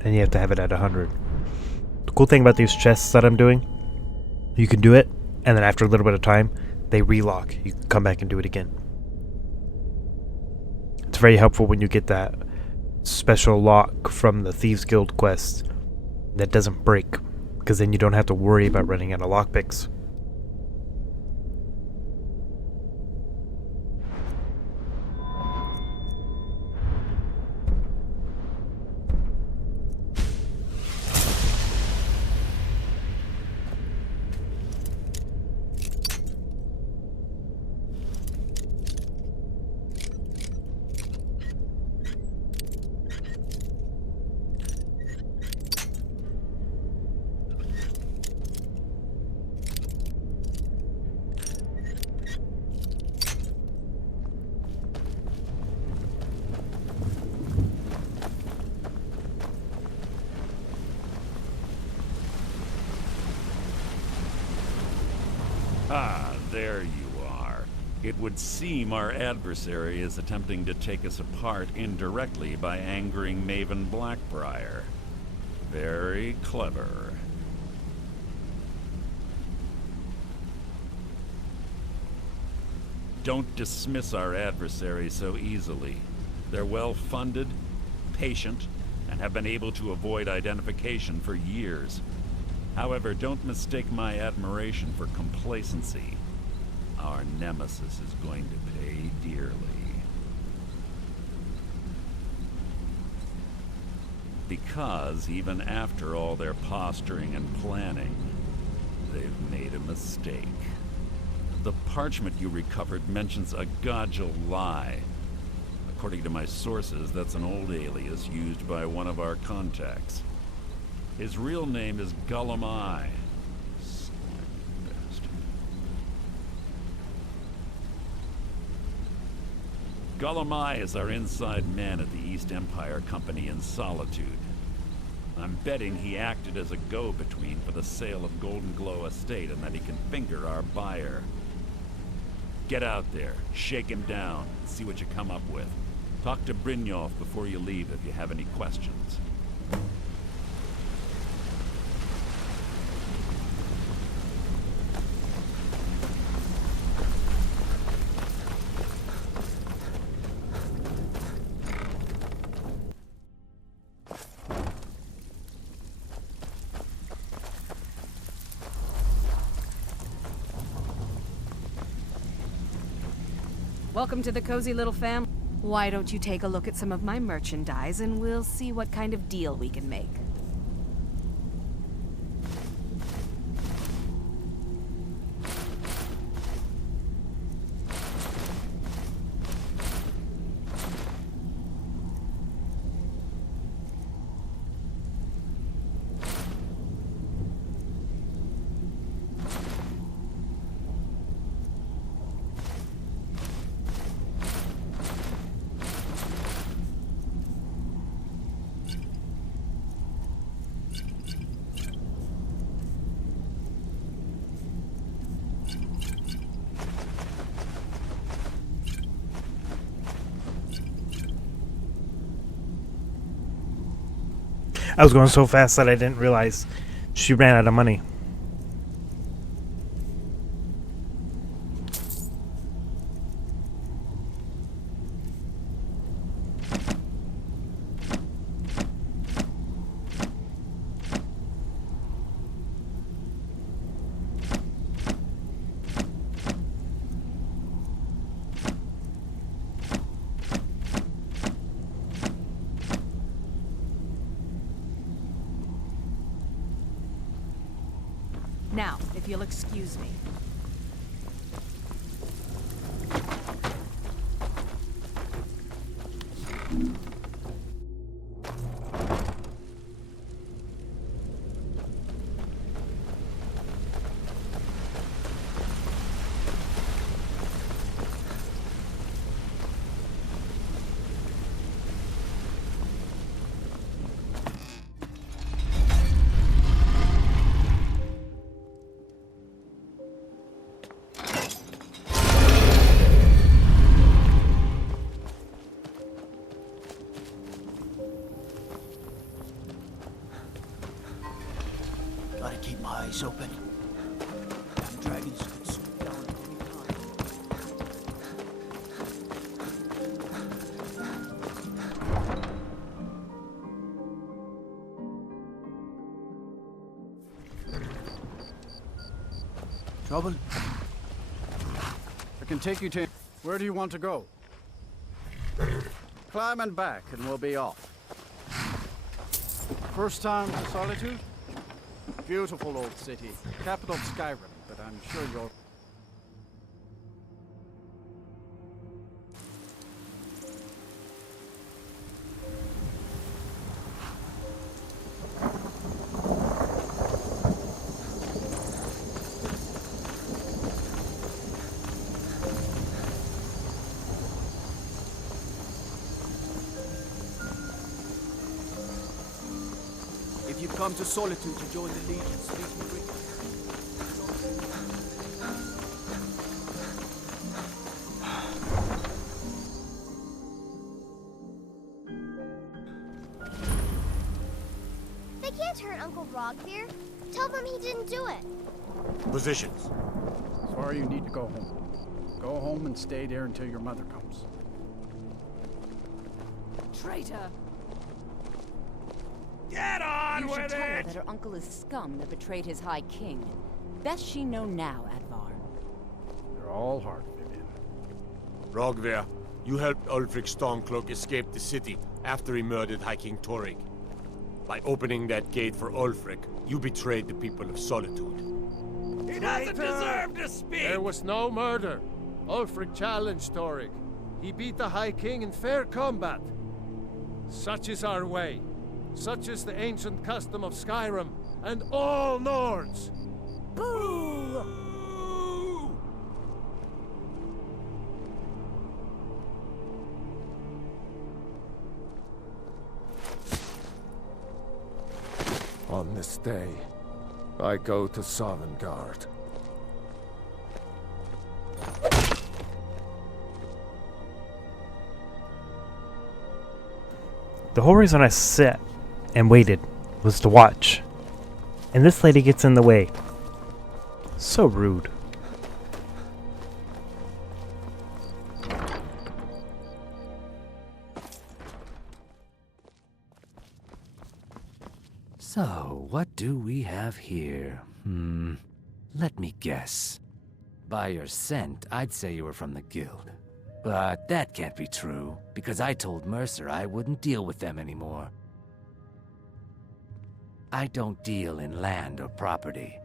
And you have to have it at 100. The cool thing about these chests that I'm doing, you can do it, and then after a little bit of time, they relock. You can come back and do it again. It's very helpful when you get that special lock from the Thieves Guild quest that doesn't break, because then you don't have to worry about running out of lockpicks. Ah, there you are. It would seem our adversary is attempting to take us apart indirectly by angering Maven Blackbriar. Very clever. Don't dismiss our adversary so easily. They're well-funded, patient, and have been able to avoid identification for years. However, don't mistake my admiration for complacency. Our nemesis is going to pay dearly. Because even after all their posturing and planning, they've made a mistake. The parchment you recovered mentions a Godjal lie. According to my sources, that's an old alias used by one of our contacts. His real name is Gullum Eye. Slimy bastard. Gullum Eye is our inside man at the East Empire Company in Solitude. I'm betting he acted as a go-between for the sale of Golden Glow Estate and that he can finger our buyer. Get out there, shake him down, and see what you come up with. Talk to Brynjolf before you leave if you have any questions. Welcome to the cozy little family. Why don't you take a look at some of my merchandise and we'll see what kind of deal we can make. I was going so fast that I didn't realize she ran out of money. Now, if you'll excuse me. gates open. Damn dragons could swoop down at any time. Trouble? I can take you to... Where do you want to go? Climb and back, and we'll be off. First time to Solitude? Beautiful old city. Capital of Skyrim, but I'm sure you're... If you've come to Solitude to join the Legion, speak with Rick. They can't hurt Uncle Rogvir. Tell them he didn't do it. Positions. Sorry, you need to go home. Go home and stay there until your mother comes. Traitor! Get on You should with tell her it! that her uncle is scum that betrayed his High King. Best she know now, Advar. They're all hard, Vivian. Rogvir, you helped Ulfric Stormcloak escape the city after he murdered High King Torrig. By opening that gate for Ulfric, you betrayed the people of Solitude. He doesn't deserve to speak! There was no murder. Ulfric challenged Torrig. He beat the High King in fair combat. Such is our way. Such is the ancient custom of Skyrim and all Nords. Boo! On this day, I go to Sovngarde. The whole reason I sat and waited was to watch. And this lady gets in the way. So rude. So, what do we have here? Let me guess. By your scent, I'd say you were from the guild. But that can't be true, because I told Mercer I wouldn't deal with them anymore. I don't deal in land or property.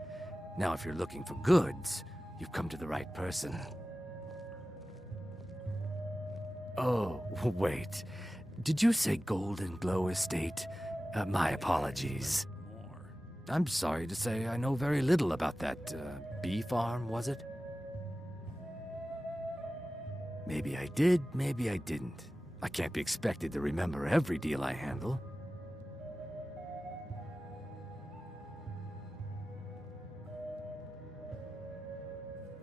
Now, if you're looking for goods, you've come to the right person. Oh, wait. Did you say Golden Glow Estate? My apologies. I'm sorry to say I know very little about that, bee farm, was it? Maybe I did, maybe I didn't. I can't be expected to remember every deal I handle.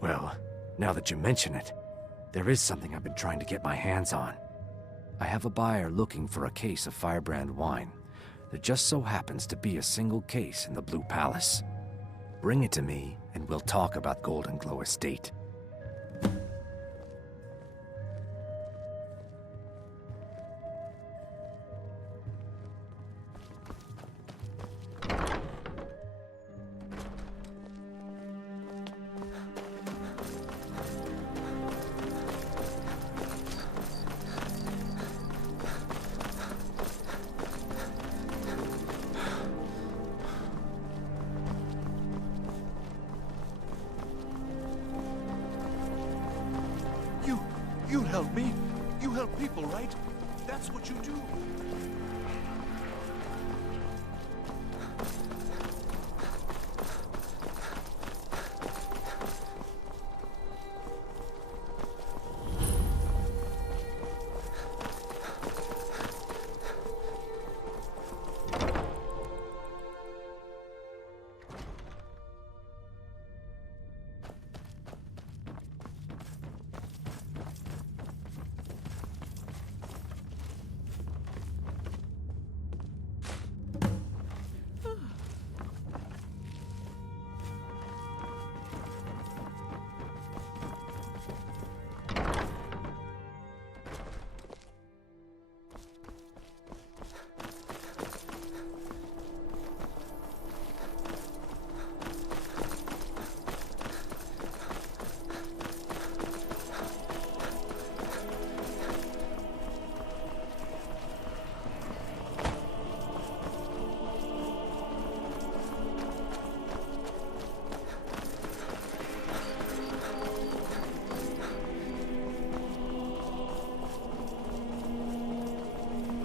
Well, now that you mention it, there is something I've been trying to get my hands on. I have a buyer looking for a case of Firebrand wine. There just so happens to be a single case in the Blue Palace. Bring it to me, and we'll talk about Golden Glow Estate. You help me. You help people, right? That's what you do.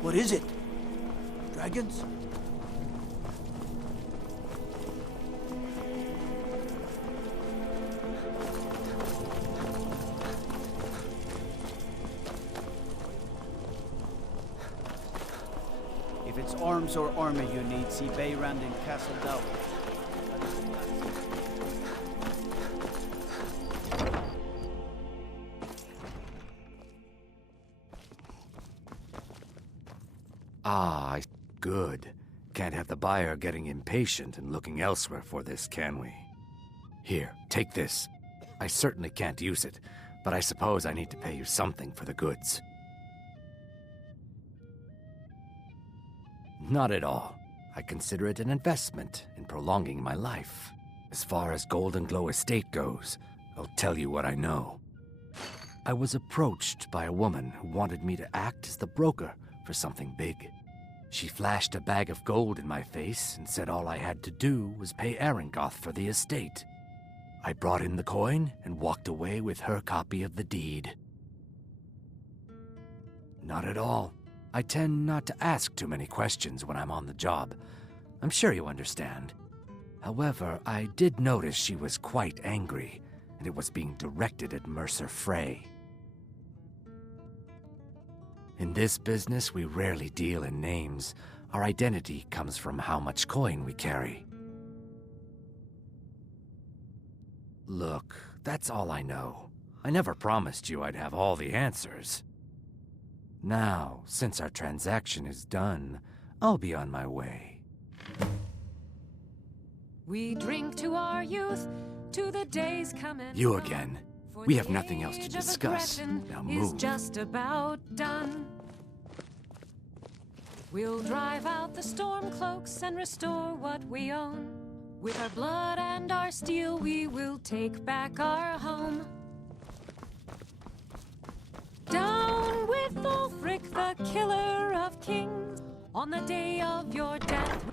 What is it? Dragons? If it's arms or armor you need, see Bayrand in Castle Down. Ah, good. Can't have the buyer getting impatient and looking elsewhere for this, can we? Here, take this. I certainly can't use it, but I suppose I need to pay you something for the goods. Not at all. I consider it an investment in prolonging my life. As far as Golden Glow Estate goes, I'll tell you what I know. I was approached by a woman who wanted me to act as the broker for something big. She flashed a bag of gold in my face and said all I had to do was pay Arangoth for the estate. I brought in the coin and walked away with her copy of the deed. Not at all. I tend not to ask too many questions when I'm on the job. I'm sure you understand. However, I did notice she was quite angry, and it was being directed at Mercer Frey. In this business, we rarely deal in names. Our identity comes from how much coin we carry. Look, that's all I know. I never promised you I'd have all the answers. Now, since our transaction is done, I'll be on my way. We drink to our youth, to the days coming. You again. We have nothing else to discuss. Now move. Is just about done. We'll drive out the storm cloaks and restore what we own. With our blood and our steel, we will take back our home. Down with Ulfric, the killer of kings, on the day of your death.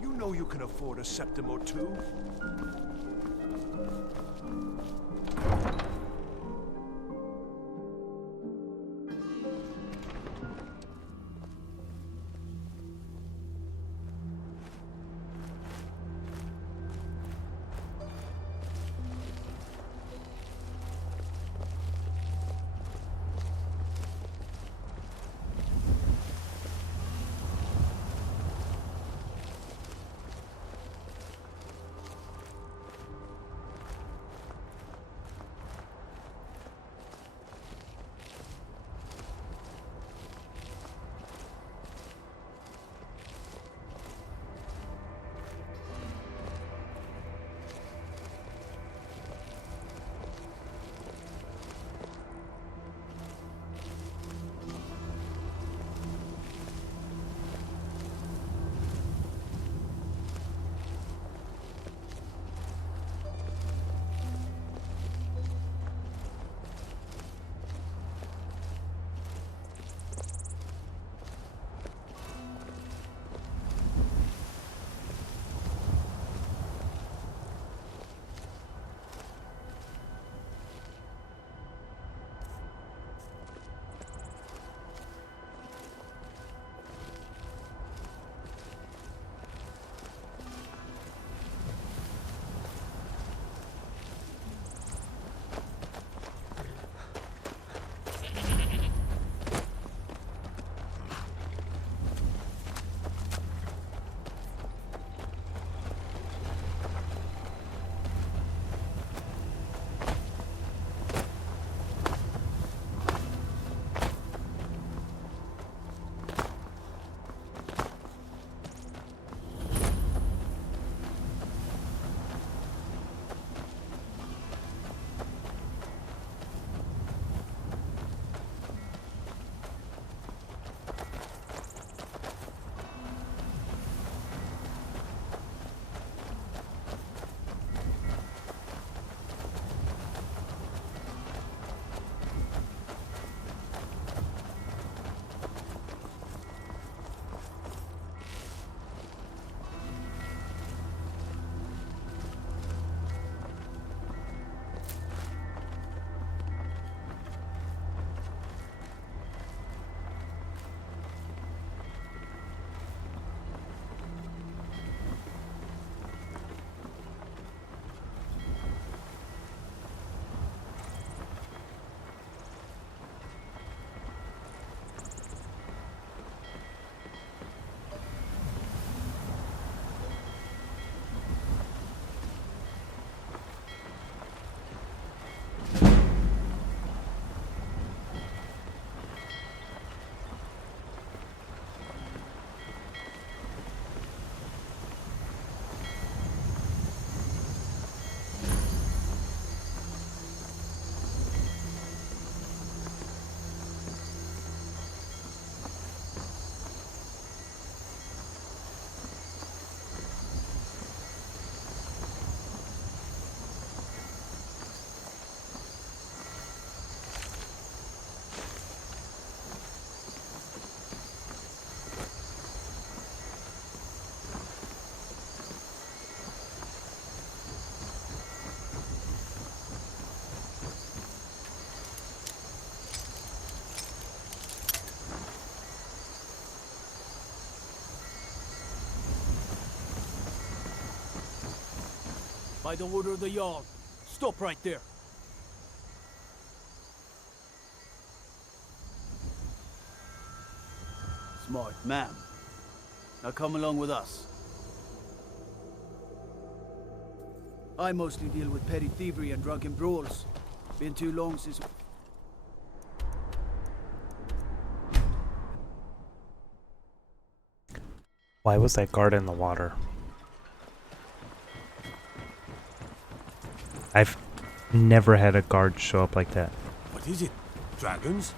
You know you can afford a septim or two. By the order of the Jarl. Stop right there. Smart man. Now come along with us. I mostly deal with petty thievery and drunken brawls. Been too long since... Why was that guard in the water? I've never had a guard show up like that. What is it? Dragons?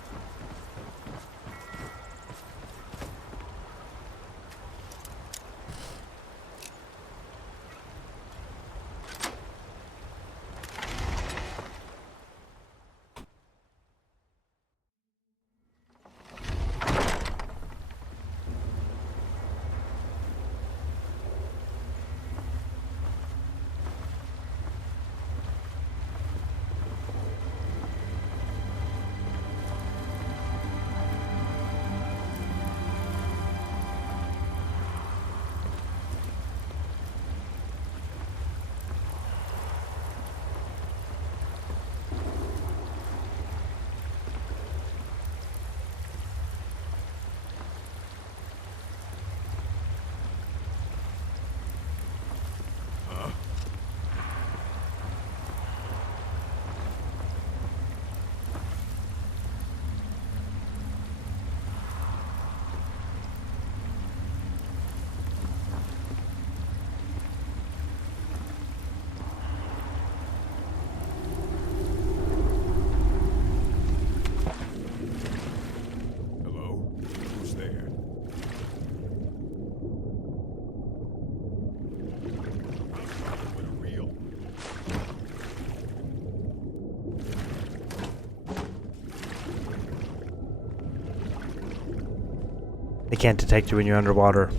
They can't detect you when you're underwater.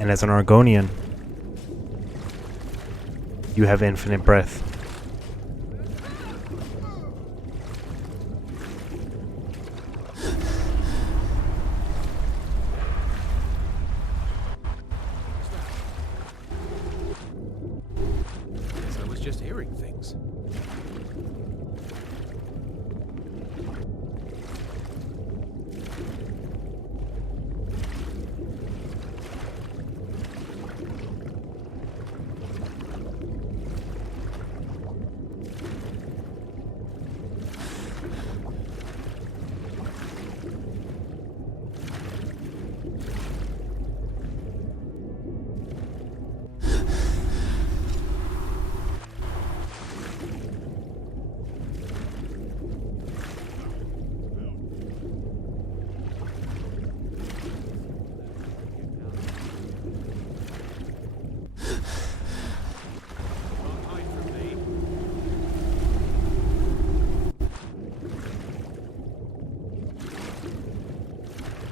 And as an Argonian, you have infinite breath. Guess I was just hearing things.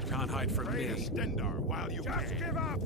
Can't hide from me. Stendar while you just give up.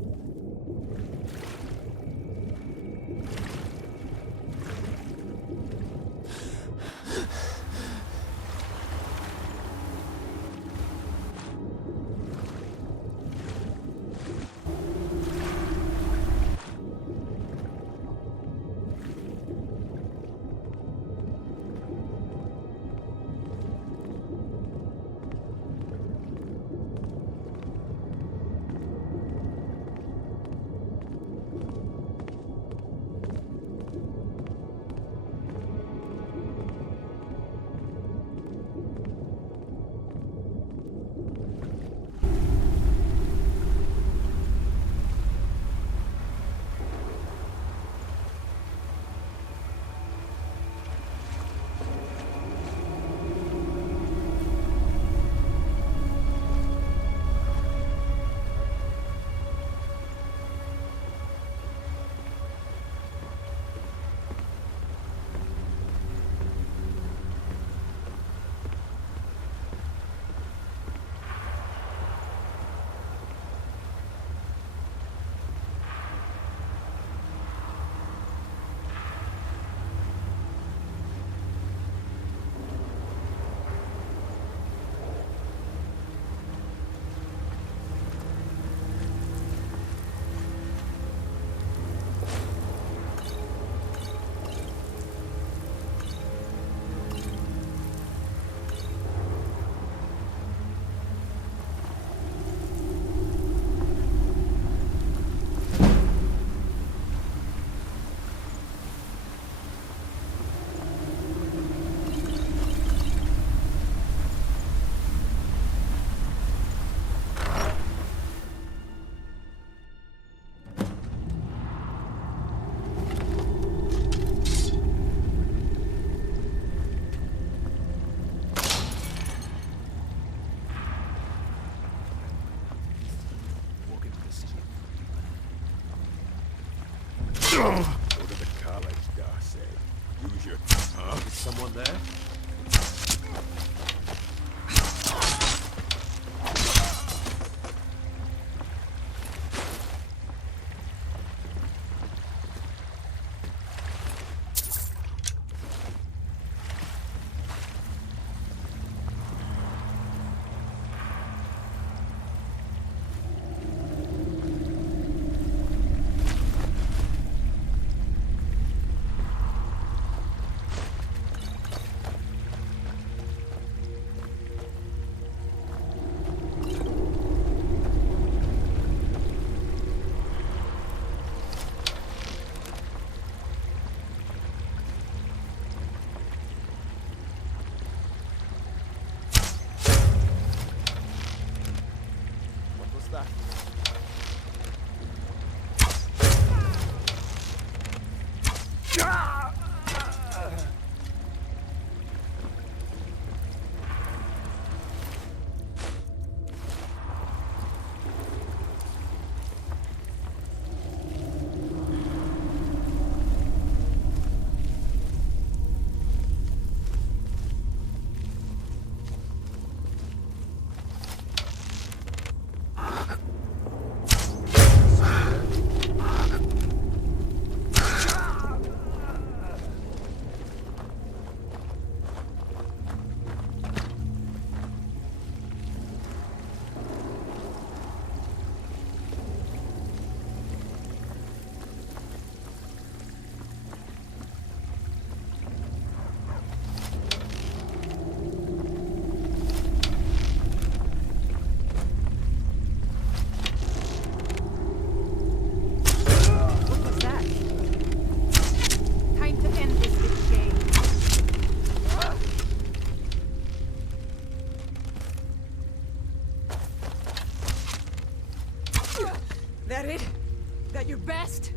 your best?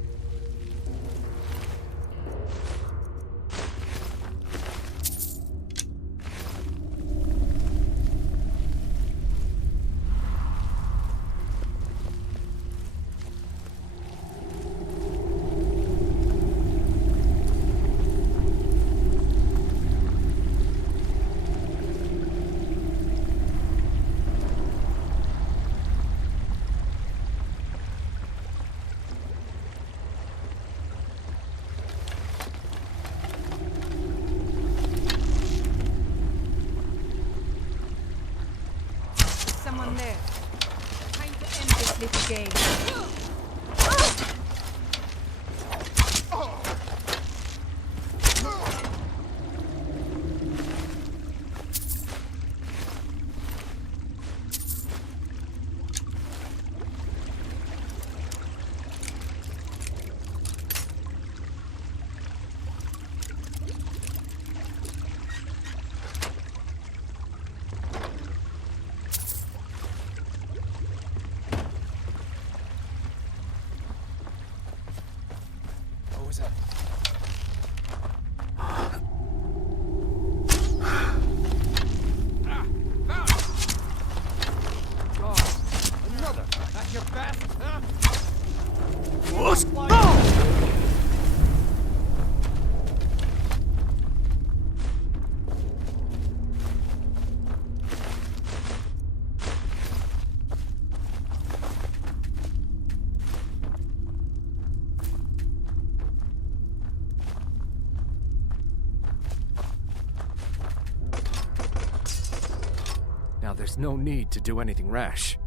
Someone there. Time to end this little game. What was that? Another! That's your best, huh? Now there's no need to do anything rash.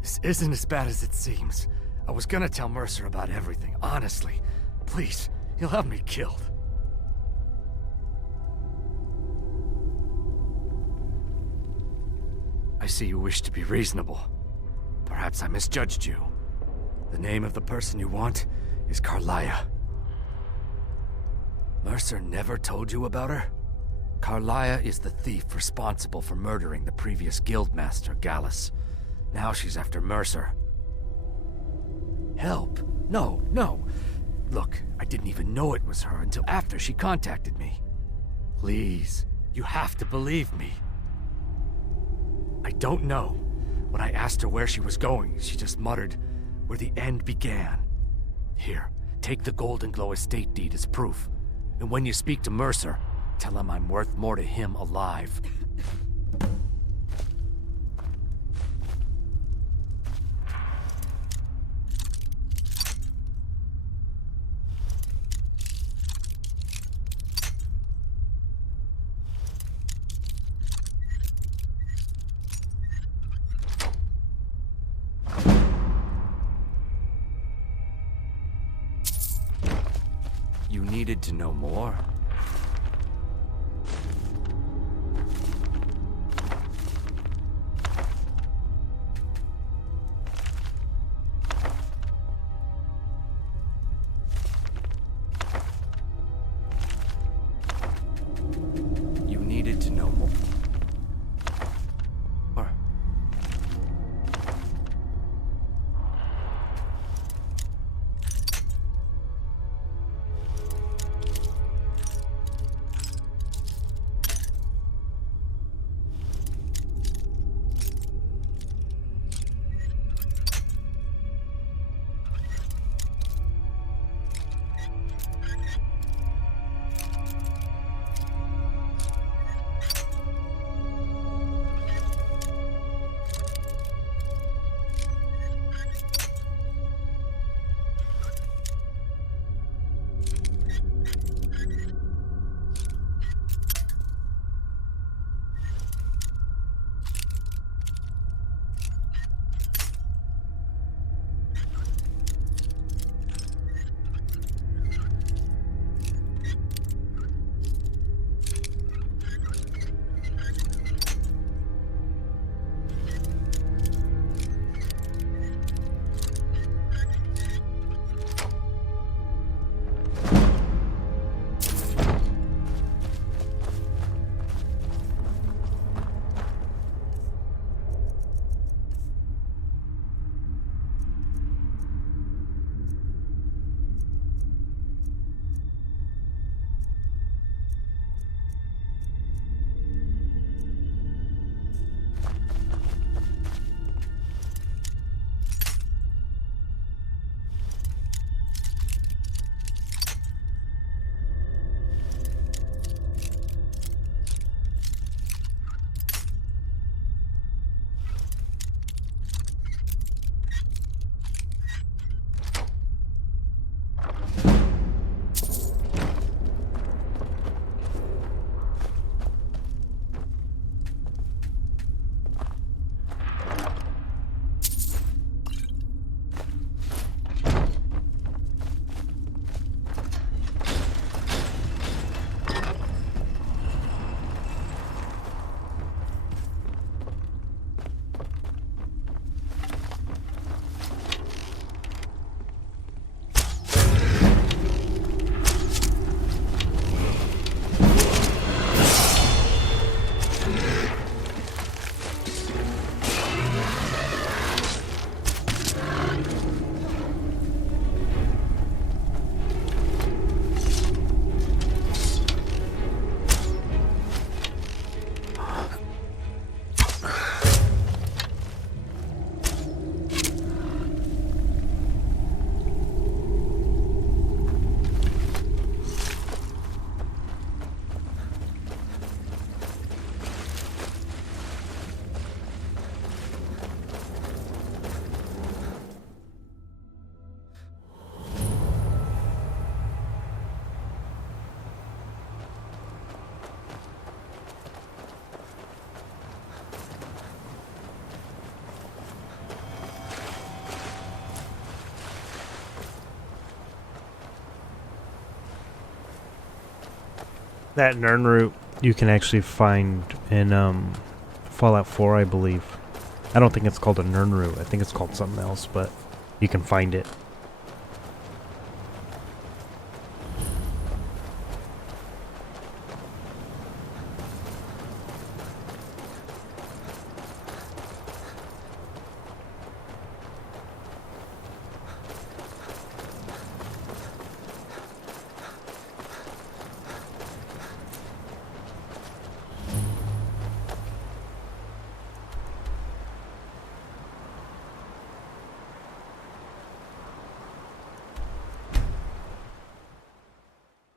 This isn't as bad as it seems. I was gonna tell Mercer about everything, honestly. Please, he'll have me killed. I see you wish to be reasonable. Perhaps I misjudged you. The name of the person you want is Carlia. Mercer never told you about her? Carlia is the thief responsible for murdering the previous guildmaster, Gallus. Now she's after Mercer. Help? No, no. Look, I didn't even know it was her until after she contacted me. Please, you have to believe me. I don't know. When I asked her where she was going, she just muttered, "Where the end began." Here, take the Golden Glow estate deed as proof. And when you speak to Mercer, tell him I'm worth more to him alive. You needed to know more? You needed to know more? That Nern root you can actually find in Fallout 4, I believe. I don't think it's called a Nern root. I think it's called something else, but you can find it.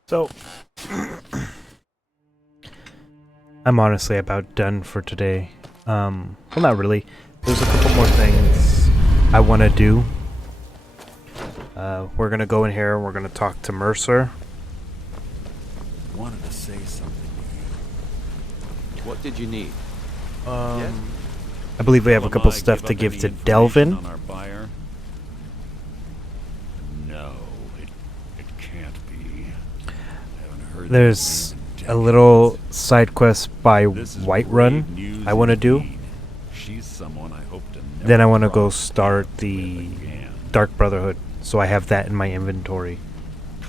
So, I'm honestly about done for today. Well, not really. There's a couple more things I want to do. We're going to go in here and we're going to talk to Mercer. Wanted to say something to you. What did you need? I believe we have a couple stuff to give to Delvin. On our buyer? No, it can't be. I haven't heard There's a little side quest by Whiterun I want to do. She's someone I hope to never Then I want to go cross start the Dark Brotherhood, so I have that in my inventory.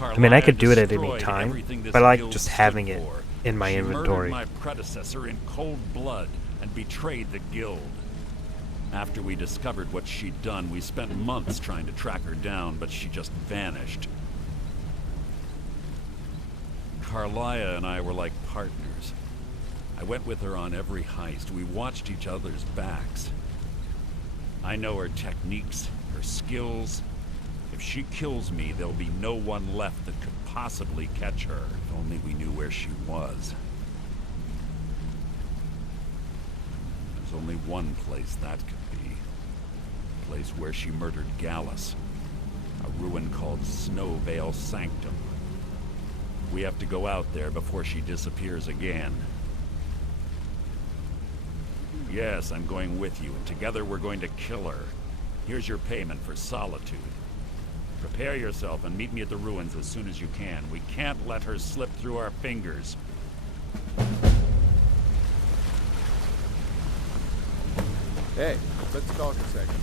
I mean, I could do it at any time, but I like just having it in my inventory. She murdered my predecessor in cold blood and betrayed the guild. After we discovered what she'd done, we spent months trying to track her down, but she just vanished. Carlia and I were like partners. I went with her on every heist. We watched each other's backs. I know her techniques, her skills. If she kills me, there'll be no one left that could possibly catch her. If only we knew where she was. There's only one place that could be. A place where she murdered Gallus. A ruin called Snowvale Sanctum. We have to go out there before she disappears again. Yes, I'm going with you, and together we're going to kill her. Here's your payment for solitude. Prepare yourself and meet me at the ruins as soon as you can. We can't let her slip through our fingers. Hey, let's talk a second.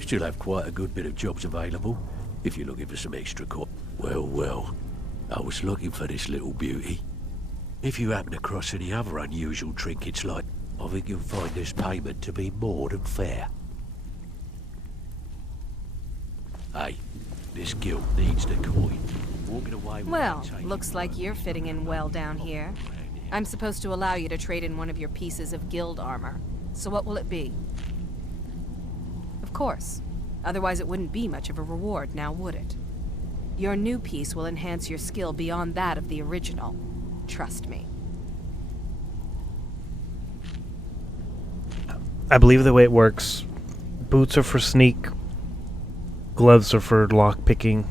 Still have quite a good bit of jobs available, if you're looking for some extra Well, well, I was looking for this little beauty. If you happen across any other unusual trinkets like, I think you'll find this payment to be more than fair. Hey, this guild needs the coin. Walking away with Well, looks like you're fitting in well down here. I'm supposed to allow you to trade in one of your pieces of guild armor. So what will it be? Of course. Otherwise it wouldn't be much of a reward, now would it? Your new piece will enhance your skill beyond that of the original. Trust me. I believe the way it works, boots are for sneak, gloves are for lock picking,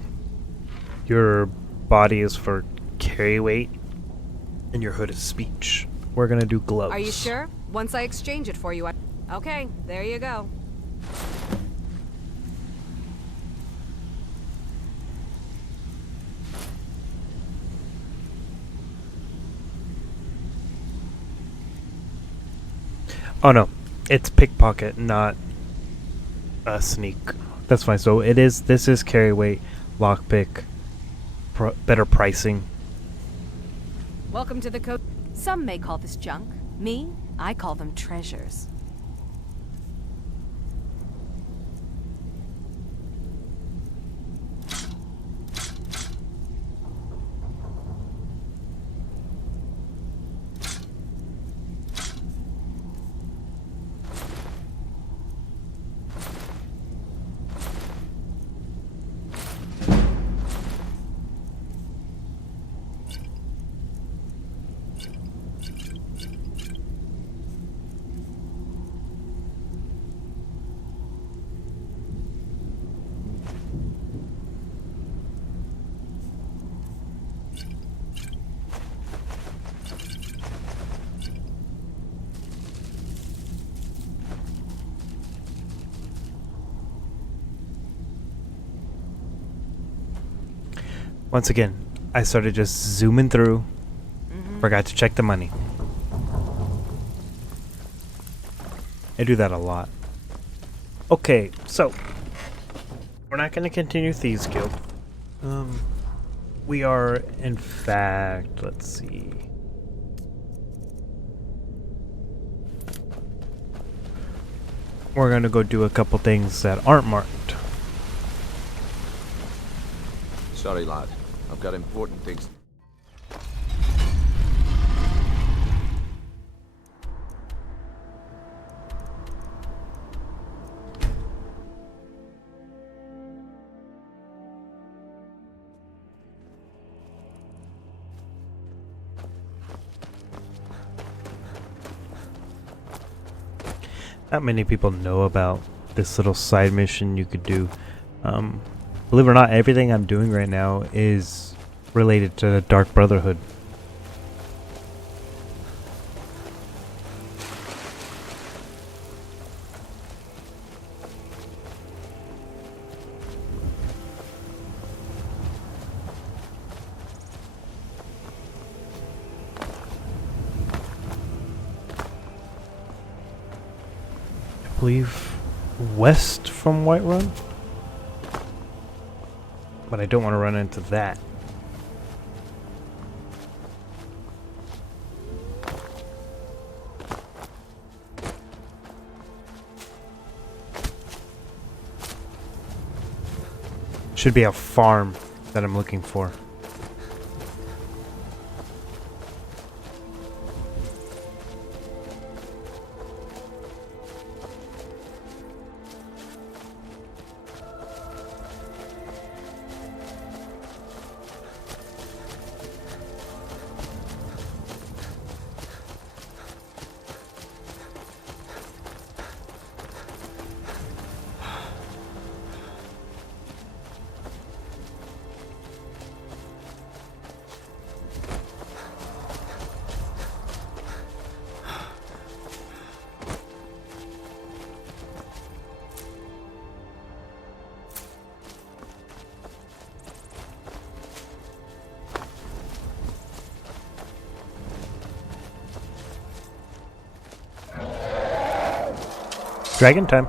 your body is for carry weight, and your hood is speech. We're gonna do gloves. Are you sure? Once I exchange it for you, Okay, there you go. Oh no, it's pickpocket, not a sneak. That's fine. So this is carry weight, lockpick, better pricing. Welcome to the code. Some may call this junk. Me, I call them treasures. Once again, I started just zooming through. Forgot to check the money. I do that a lot. Okay, so we're not going to continue Thieves Guild. We are, in fact, let's see. We're going to go do a couple things that aren't marked. Sorry, lad. I've got important things. Not many people know about this little side mission you could do. Believe it or not, everything I'm doing right now is related to the Dark Brotherhood. I believe west from Whiterun, but I don't want to run into that. Should be a farm that I'm looking for. Dragon time.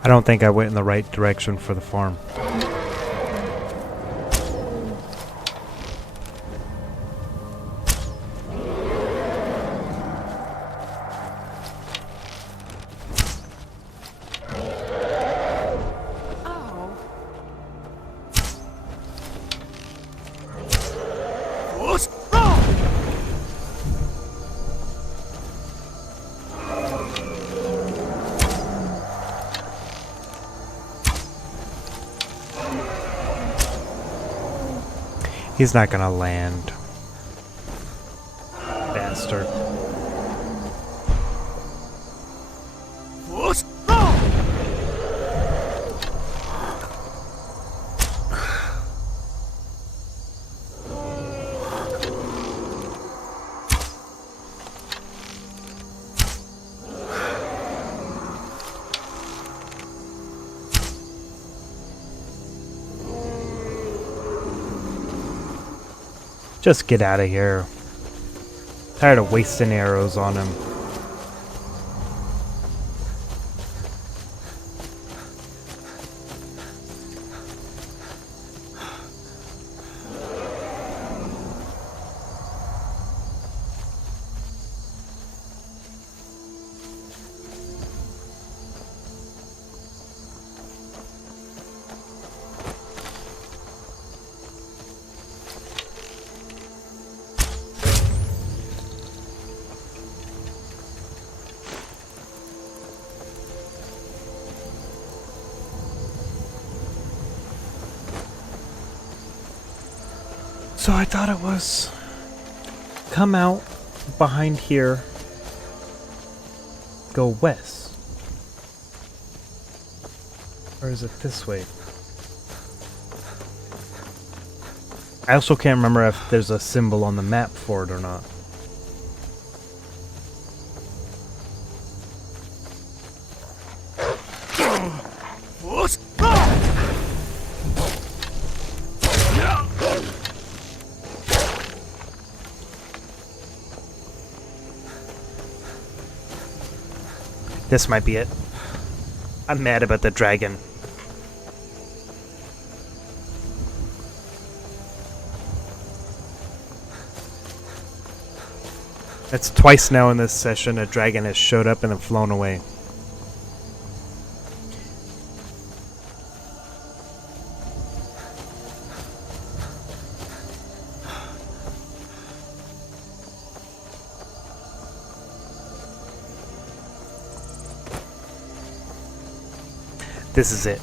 I don't think I went in the right direction for the farm. He's not gonna land. Bastard. Just get out of here. Tired of wasting arrows on him. So I thought it was come out behind here, go west. Or is it this way? I also can't remember if there's a symbol on the map for it or not. This might be it. I'm mad about the dragon. It's twice now in this session a dragon has showed up and then flown away. This is it.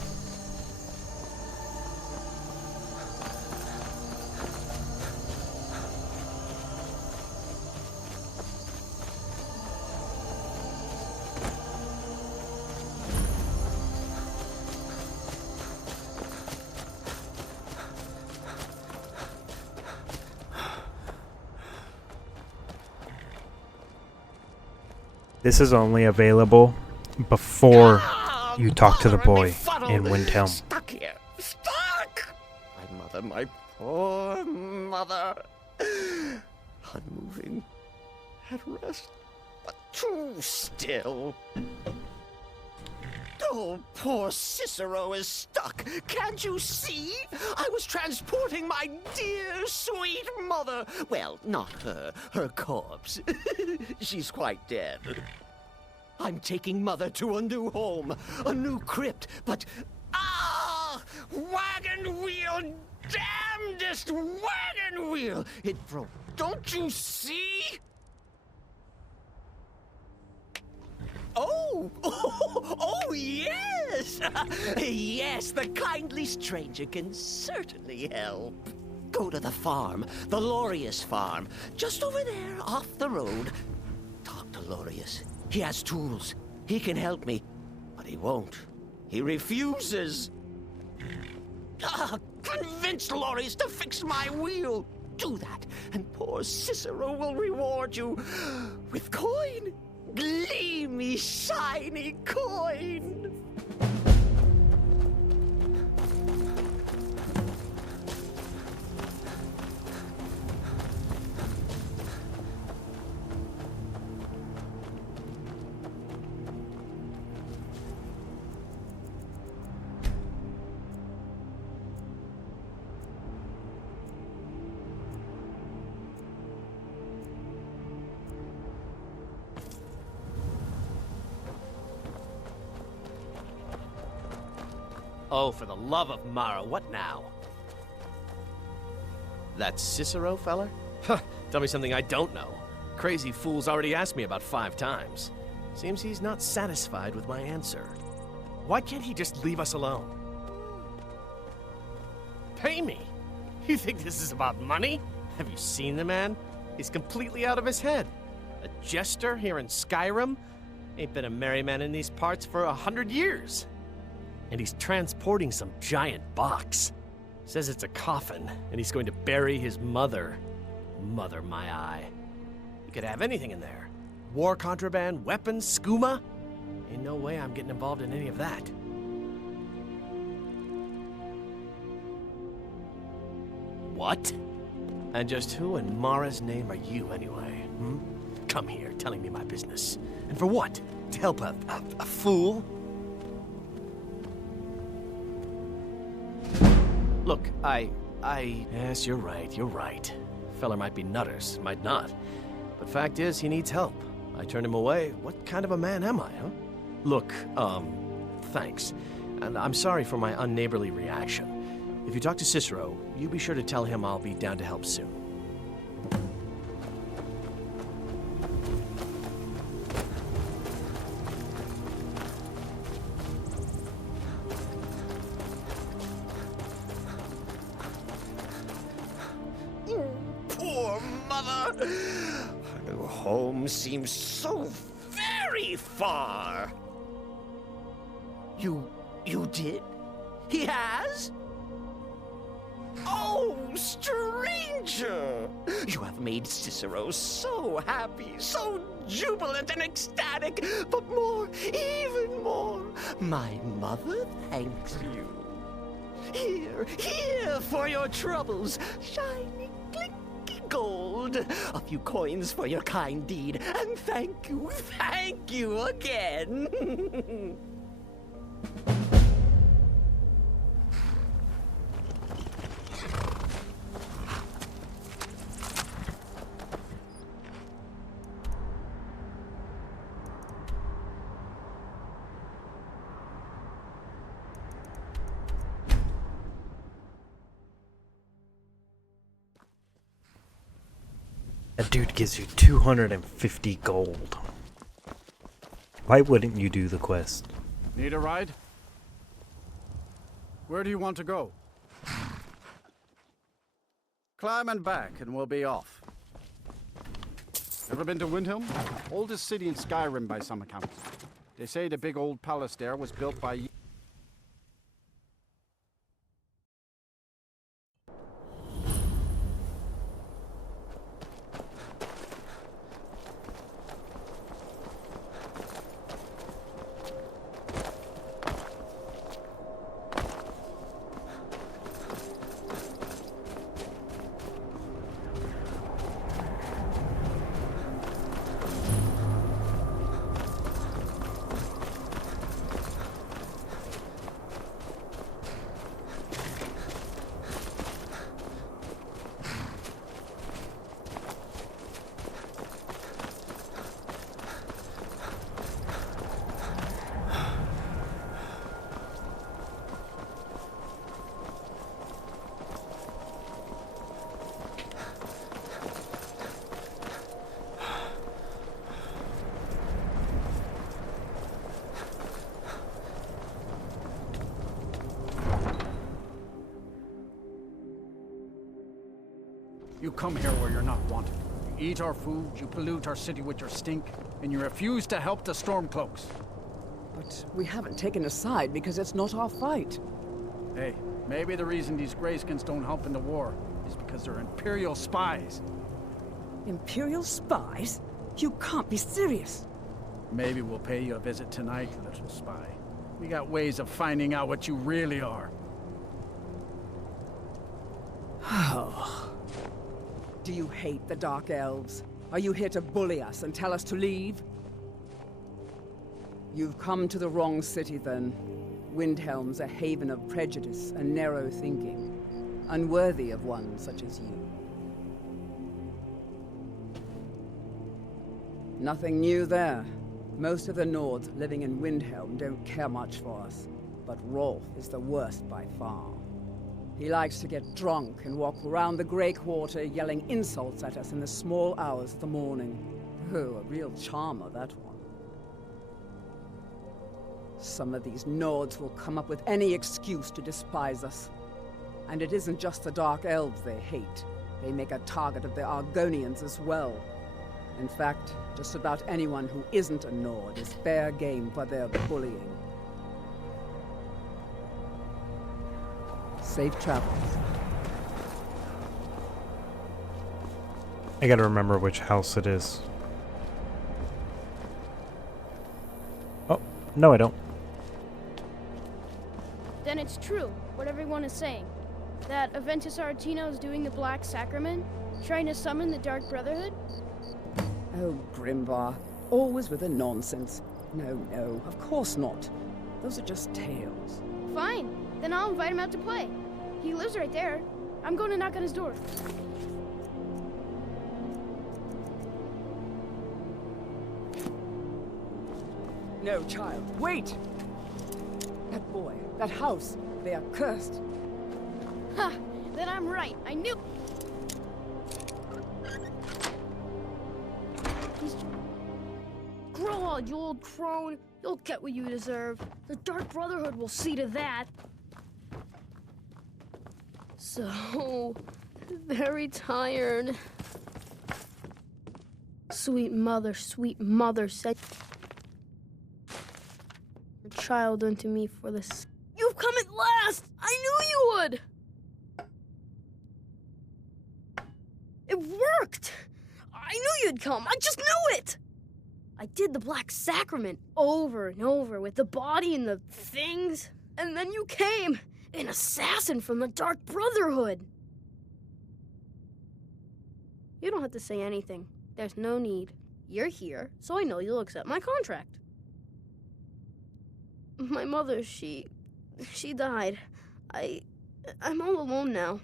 This is only available before you talk to the boy in Windhelm. Stuck here. Stuck! My mother, my poor mother. Unmoving. At rest. But too still. Oh, poor Cicero is stuck. Can't you see? I was transporting my dear, sweet mother. Well, not her. Her corpse. She's quite dead. I'm taking Mother to a new home, a new crypt, but... Ah! Wagon wheel! Damnedest wagon wheel! It broke. Don't you see? Oh! Oh, yes! Yes, the kindly stranger can certainly help. Go to the farm, the Lorius farm, just over there off the road. Talk to Lorius. He has tools. He can help me. But he won't. He refuses. Convince Lorius to fix my wheel. Do that, and poor Cicero will reward you with coin. Gleamy, shiny coin. Oh, for the love of Mara, what now? That Cicero feller? Huh, tell me something I don't know. Crazy fool's already asked me about 5 times. Seems he's not satisfied with my answer. Why can't he just leave us alone? Pay me? You think this is about money? Have you seen the man? He's completely out of his head. A jester here in Skyrim? Ain't been a merry man in these parts for 100 years. And he's transporting some giant box. Says it's a coffin, and he's going to bury his mother. Mother, my eye. You could have anything in there. War contraband, weapons, skooma. Ain't no way I'm getting involved in any of that. What? And just who in Mara's name are you, anyway? Hmm? Come here, telling me my business. And for what? To help a fool? Look, Yes, you're right. Feller might be nutters, might not. But fact is, he needs help. I turned him away. What kind of a man am I, huh? Look, thanks. And I'm sorry for my unneighborly reaction. If you talk to Cicero, you be sure to tell him I'll be down to help soon. mother! Our new home seems so very far. You did? He has? Oh, stranger! You have made Cicero so happy, so jubilant and ecstatic, but more, even more, my mother thanks you. Here for your troubles, shiny, clinky gold. A few coins for your kind deed, and thank you again. That dude gives you 250 gold. Why wouldn't you do the quest? Need a ride? Where do you want to go? Climb and back, and we'll be off. Ever been to Windhelm? Oldest city in Skyrim by some accounts. They say the big old palace there was built by... You come here where you're not wanted. You eat our food, you pollute our city with your stink, and you refuse to help the Stormcloaks. But we haven't taken a side because it's not our fight. Hey, maybe the reason these Greyskins don't help in the war is because they're Imperial spies. Imperial spies? You can't be serious. Maybe we'll pay you a visit tonight, little spy. We got ways of finding out what you really are. Oh. Do you hate the Dark Elves? Are you here to bully us and tell us to leave? You've come to the wrong city, then. Windhelm's a haven of prejudice and narrow thinking, unworthy of one such as you. Nothing new there. Most of the Nords living in Windhelm don't care much for us, but Rolf is the worst by far. He likes to get drunk and walk around the Grey Quarter yelling insults at us in the small hours of the morning. Oh, a real charmer, that one. Some of these Nords will come up with any excuse to despise us. And it isn't just the Dark Elves they hate. They make a target of the Argonians as well. In fact, just about anyone who isn't a Nord is fair game for their bullying. Safe travels. I gotta remember which house it is. Oh, no I don't. Then it's true, what everyone is saying. That Aventus Aretino is doing the Black Sacrament, trying to summon the Dark Brotherhood? Oh, Grimvar. Always with the nonsense. No, of course not. Those are just tales. Fine, then I'll invite him out to play. He lives right there. I'm going to knock on his door. No, child, wait! That boy, that house, they are cursed. Ha! Then I'm right. I knew... Grow on, you old crone. You'll get what you deserve. The Dark Brotherhood will see to that. So... very tired. sweet mother said your child unto me for this. You've come at last! I knew you would! It worked! I knew you'd come! I just knew it! I did the Black Sacrament over and over with the body and the things, and then you came, an assassin from the Dark Brotherhood. You don't have to say anything. There's no need. You're here, so I know you'll accept my contract. My mother, she died. I'm all alone now.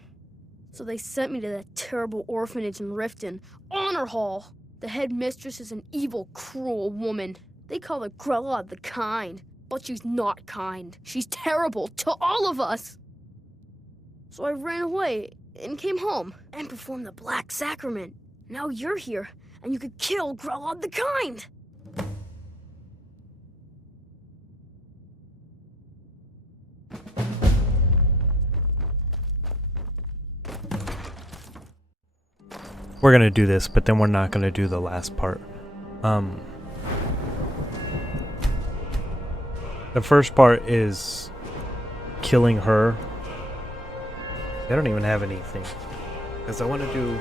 So they sent me to that terrible orphanage in Riften, Honor Hall. The headmistress is an evil, cruel woman. They call her Grella the Kind, but she's not kind. She's terrible to all of us. So I ran away and came home and performed the Black Sacrament. Now you're here, and you could kill Grella the Kind. We're gonna do this, but then we're not gonna do the last part. The first part is killing her. I don't even have anything, because I want to do...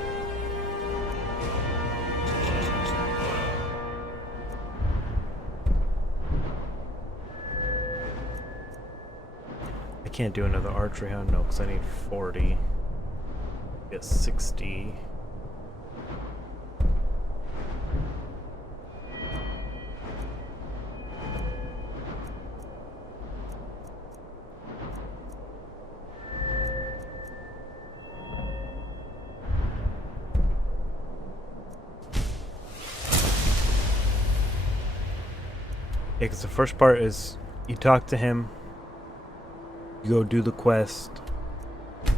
I can't do another archery hunt, no, because I need 40. Get 60. Yeah, because the first part is you talk to him, you go do the quest,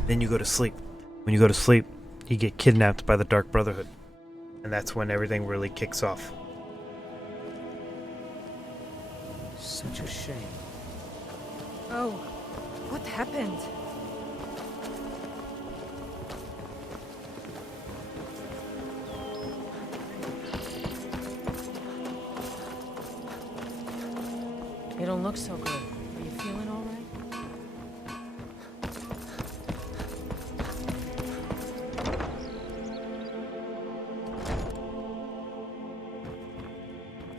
then you go to sleep. When you go to sleep, you get kidnapped by the Dark Brotherhood. And that's when everything really kicks off. Such a shame. Oh, what happened? You don't look so good. Are you feeling all right?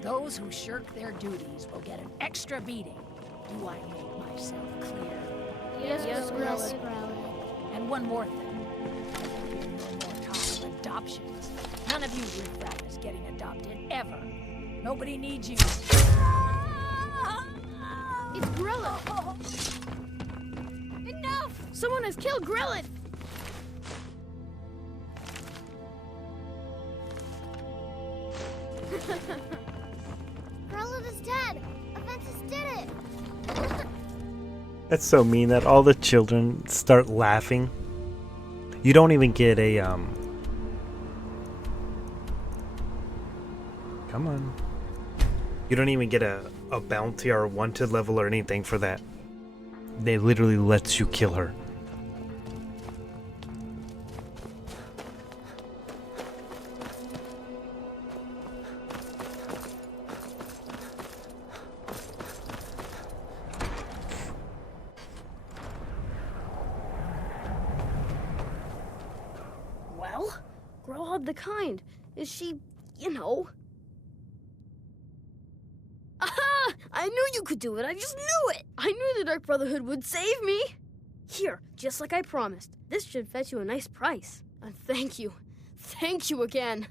Those who shirk their duties will get an extra beating. Do I make myself clear? Yes, Grella. And one more thing. No more talk of adoptions. None of you riffraff is getting adopted, ever. Nobody needs you. It's Grella! Enough! Someone has killed Grella! Grella is dead! Aventus did it! That's so mean that all the children start laughing. You don't even get a, Come on. You don't even get a bounty or a wanted level or anything for that. They literally lets you kill her. Well, Grella the Kind. Is she, you know... Aha! I knew you could do it. I just knew it. I knew the Dark Brotherhood would save me. Here, just like I promised. This should fetch you a nice price. And thank you. Thank you again.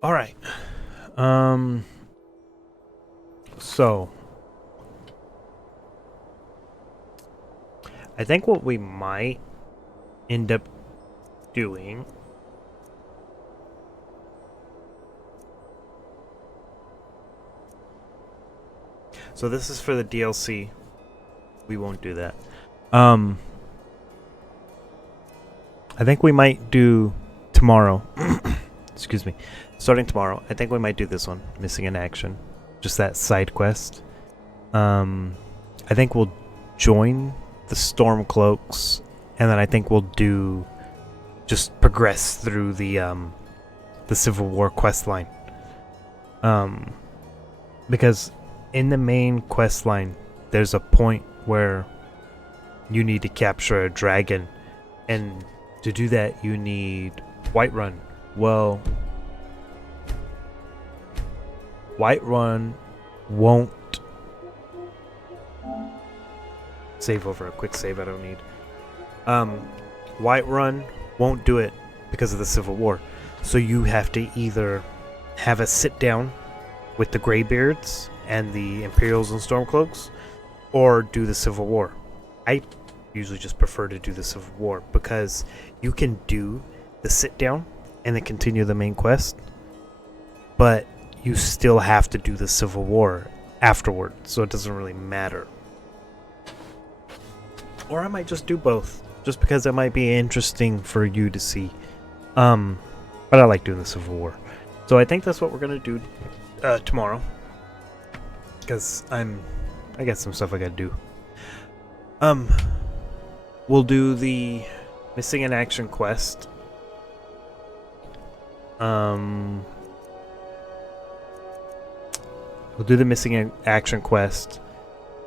All right. So I think what we might end up doing so this is for the DLC. We won't do that. I think we might do tomorrow. excuse me, starting tomorrow, I think we might do this one, Missing in Action. Just that side quest. I think we'll join the Stormcloaks, and then I think we'll just progress through the Civil War quest line. Because in the main quest line, there's a point where you need to capture a dragon, and to do that, you need Whiterun. Well, Whiterun won't save over a quick save. I don't need. Whiterun won't do it because of the Civil War, so you have to either have a sit down with the Greybeards and the Imperials and Stormcloaks, or do the Civil War. I usually just prefer to do the Civil War because you can do the sit down and then continue the main quest, but you still have to do the Civil War afterward, so it doesn't really matter. Or I might just do both, just because it might be interesting for you to see. But I like doing the Civil War, so I think that's what we're gonna do tomorrow. Because I got some stuff I gotta do. We'll do the Missing in Action quest. We'll do the Missing in Action quest.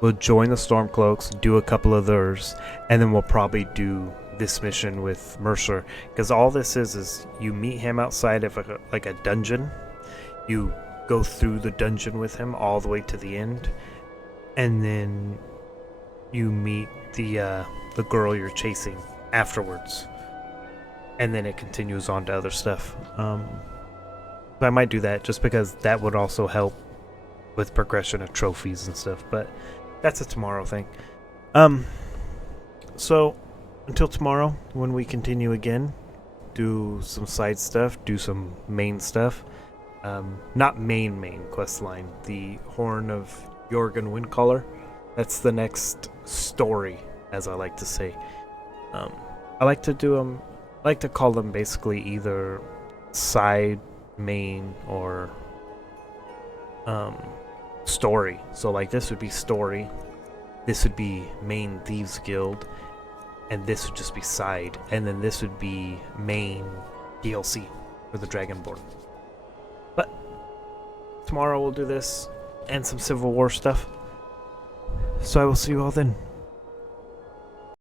We'll join the Stormcloaks, do a couple of theirs, and then we'll probably do this mission with Mercer. Because all this is you meet him outside of a dungeon. You go through the dungeon with him all the way to the end, and then you meet the girl you're chasing afterwards, and then it continues on to other stuff. I might do that just because that would also help with progression of trophies and stuff, but that's a tomorrow thing. So until tomorrow, when we continue again, do some side stuff, do some main stuff. Not main quest line, the Horn of Jorgen Windcaller. That's the next story, as I like to say. I like to do them, I like to call them basically either side, main, or story. So like this would be story, this would be main Thieves Guild, and this would just be side, and then this would be main DLC for the Dragonborn. But tomorrow we'll do this and some Civil War stuff. So I will see you all then.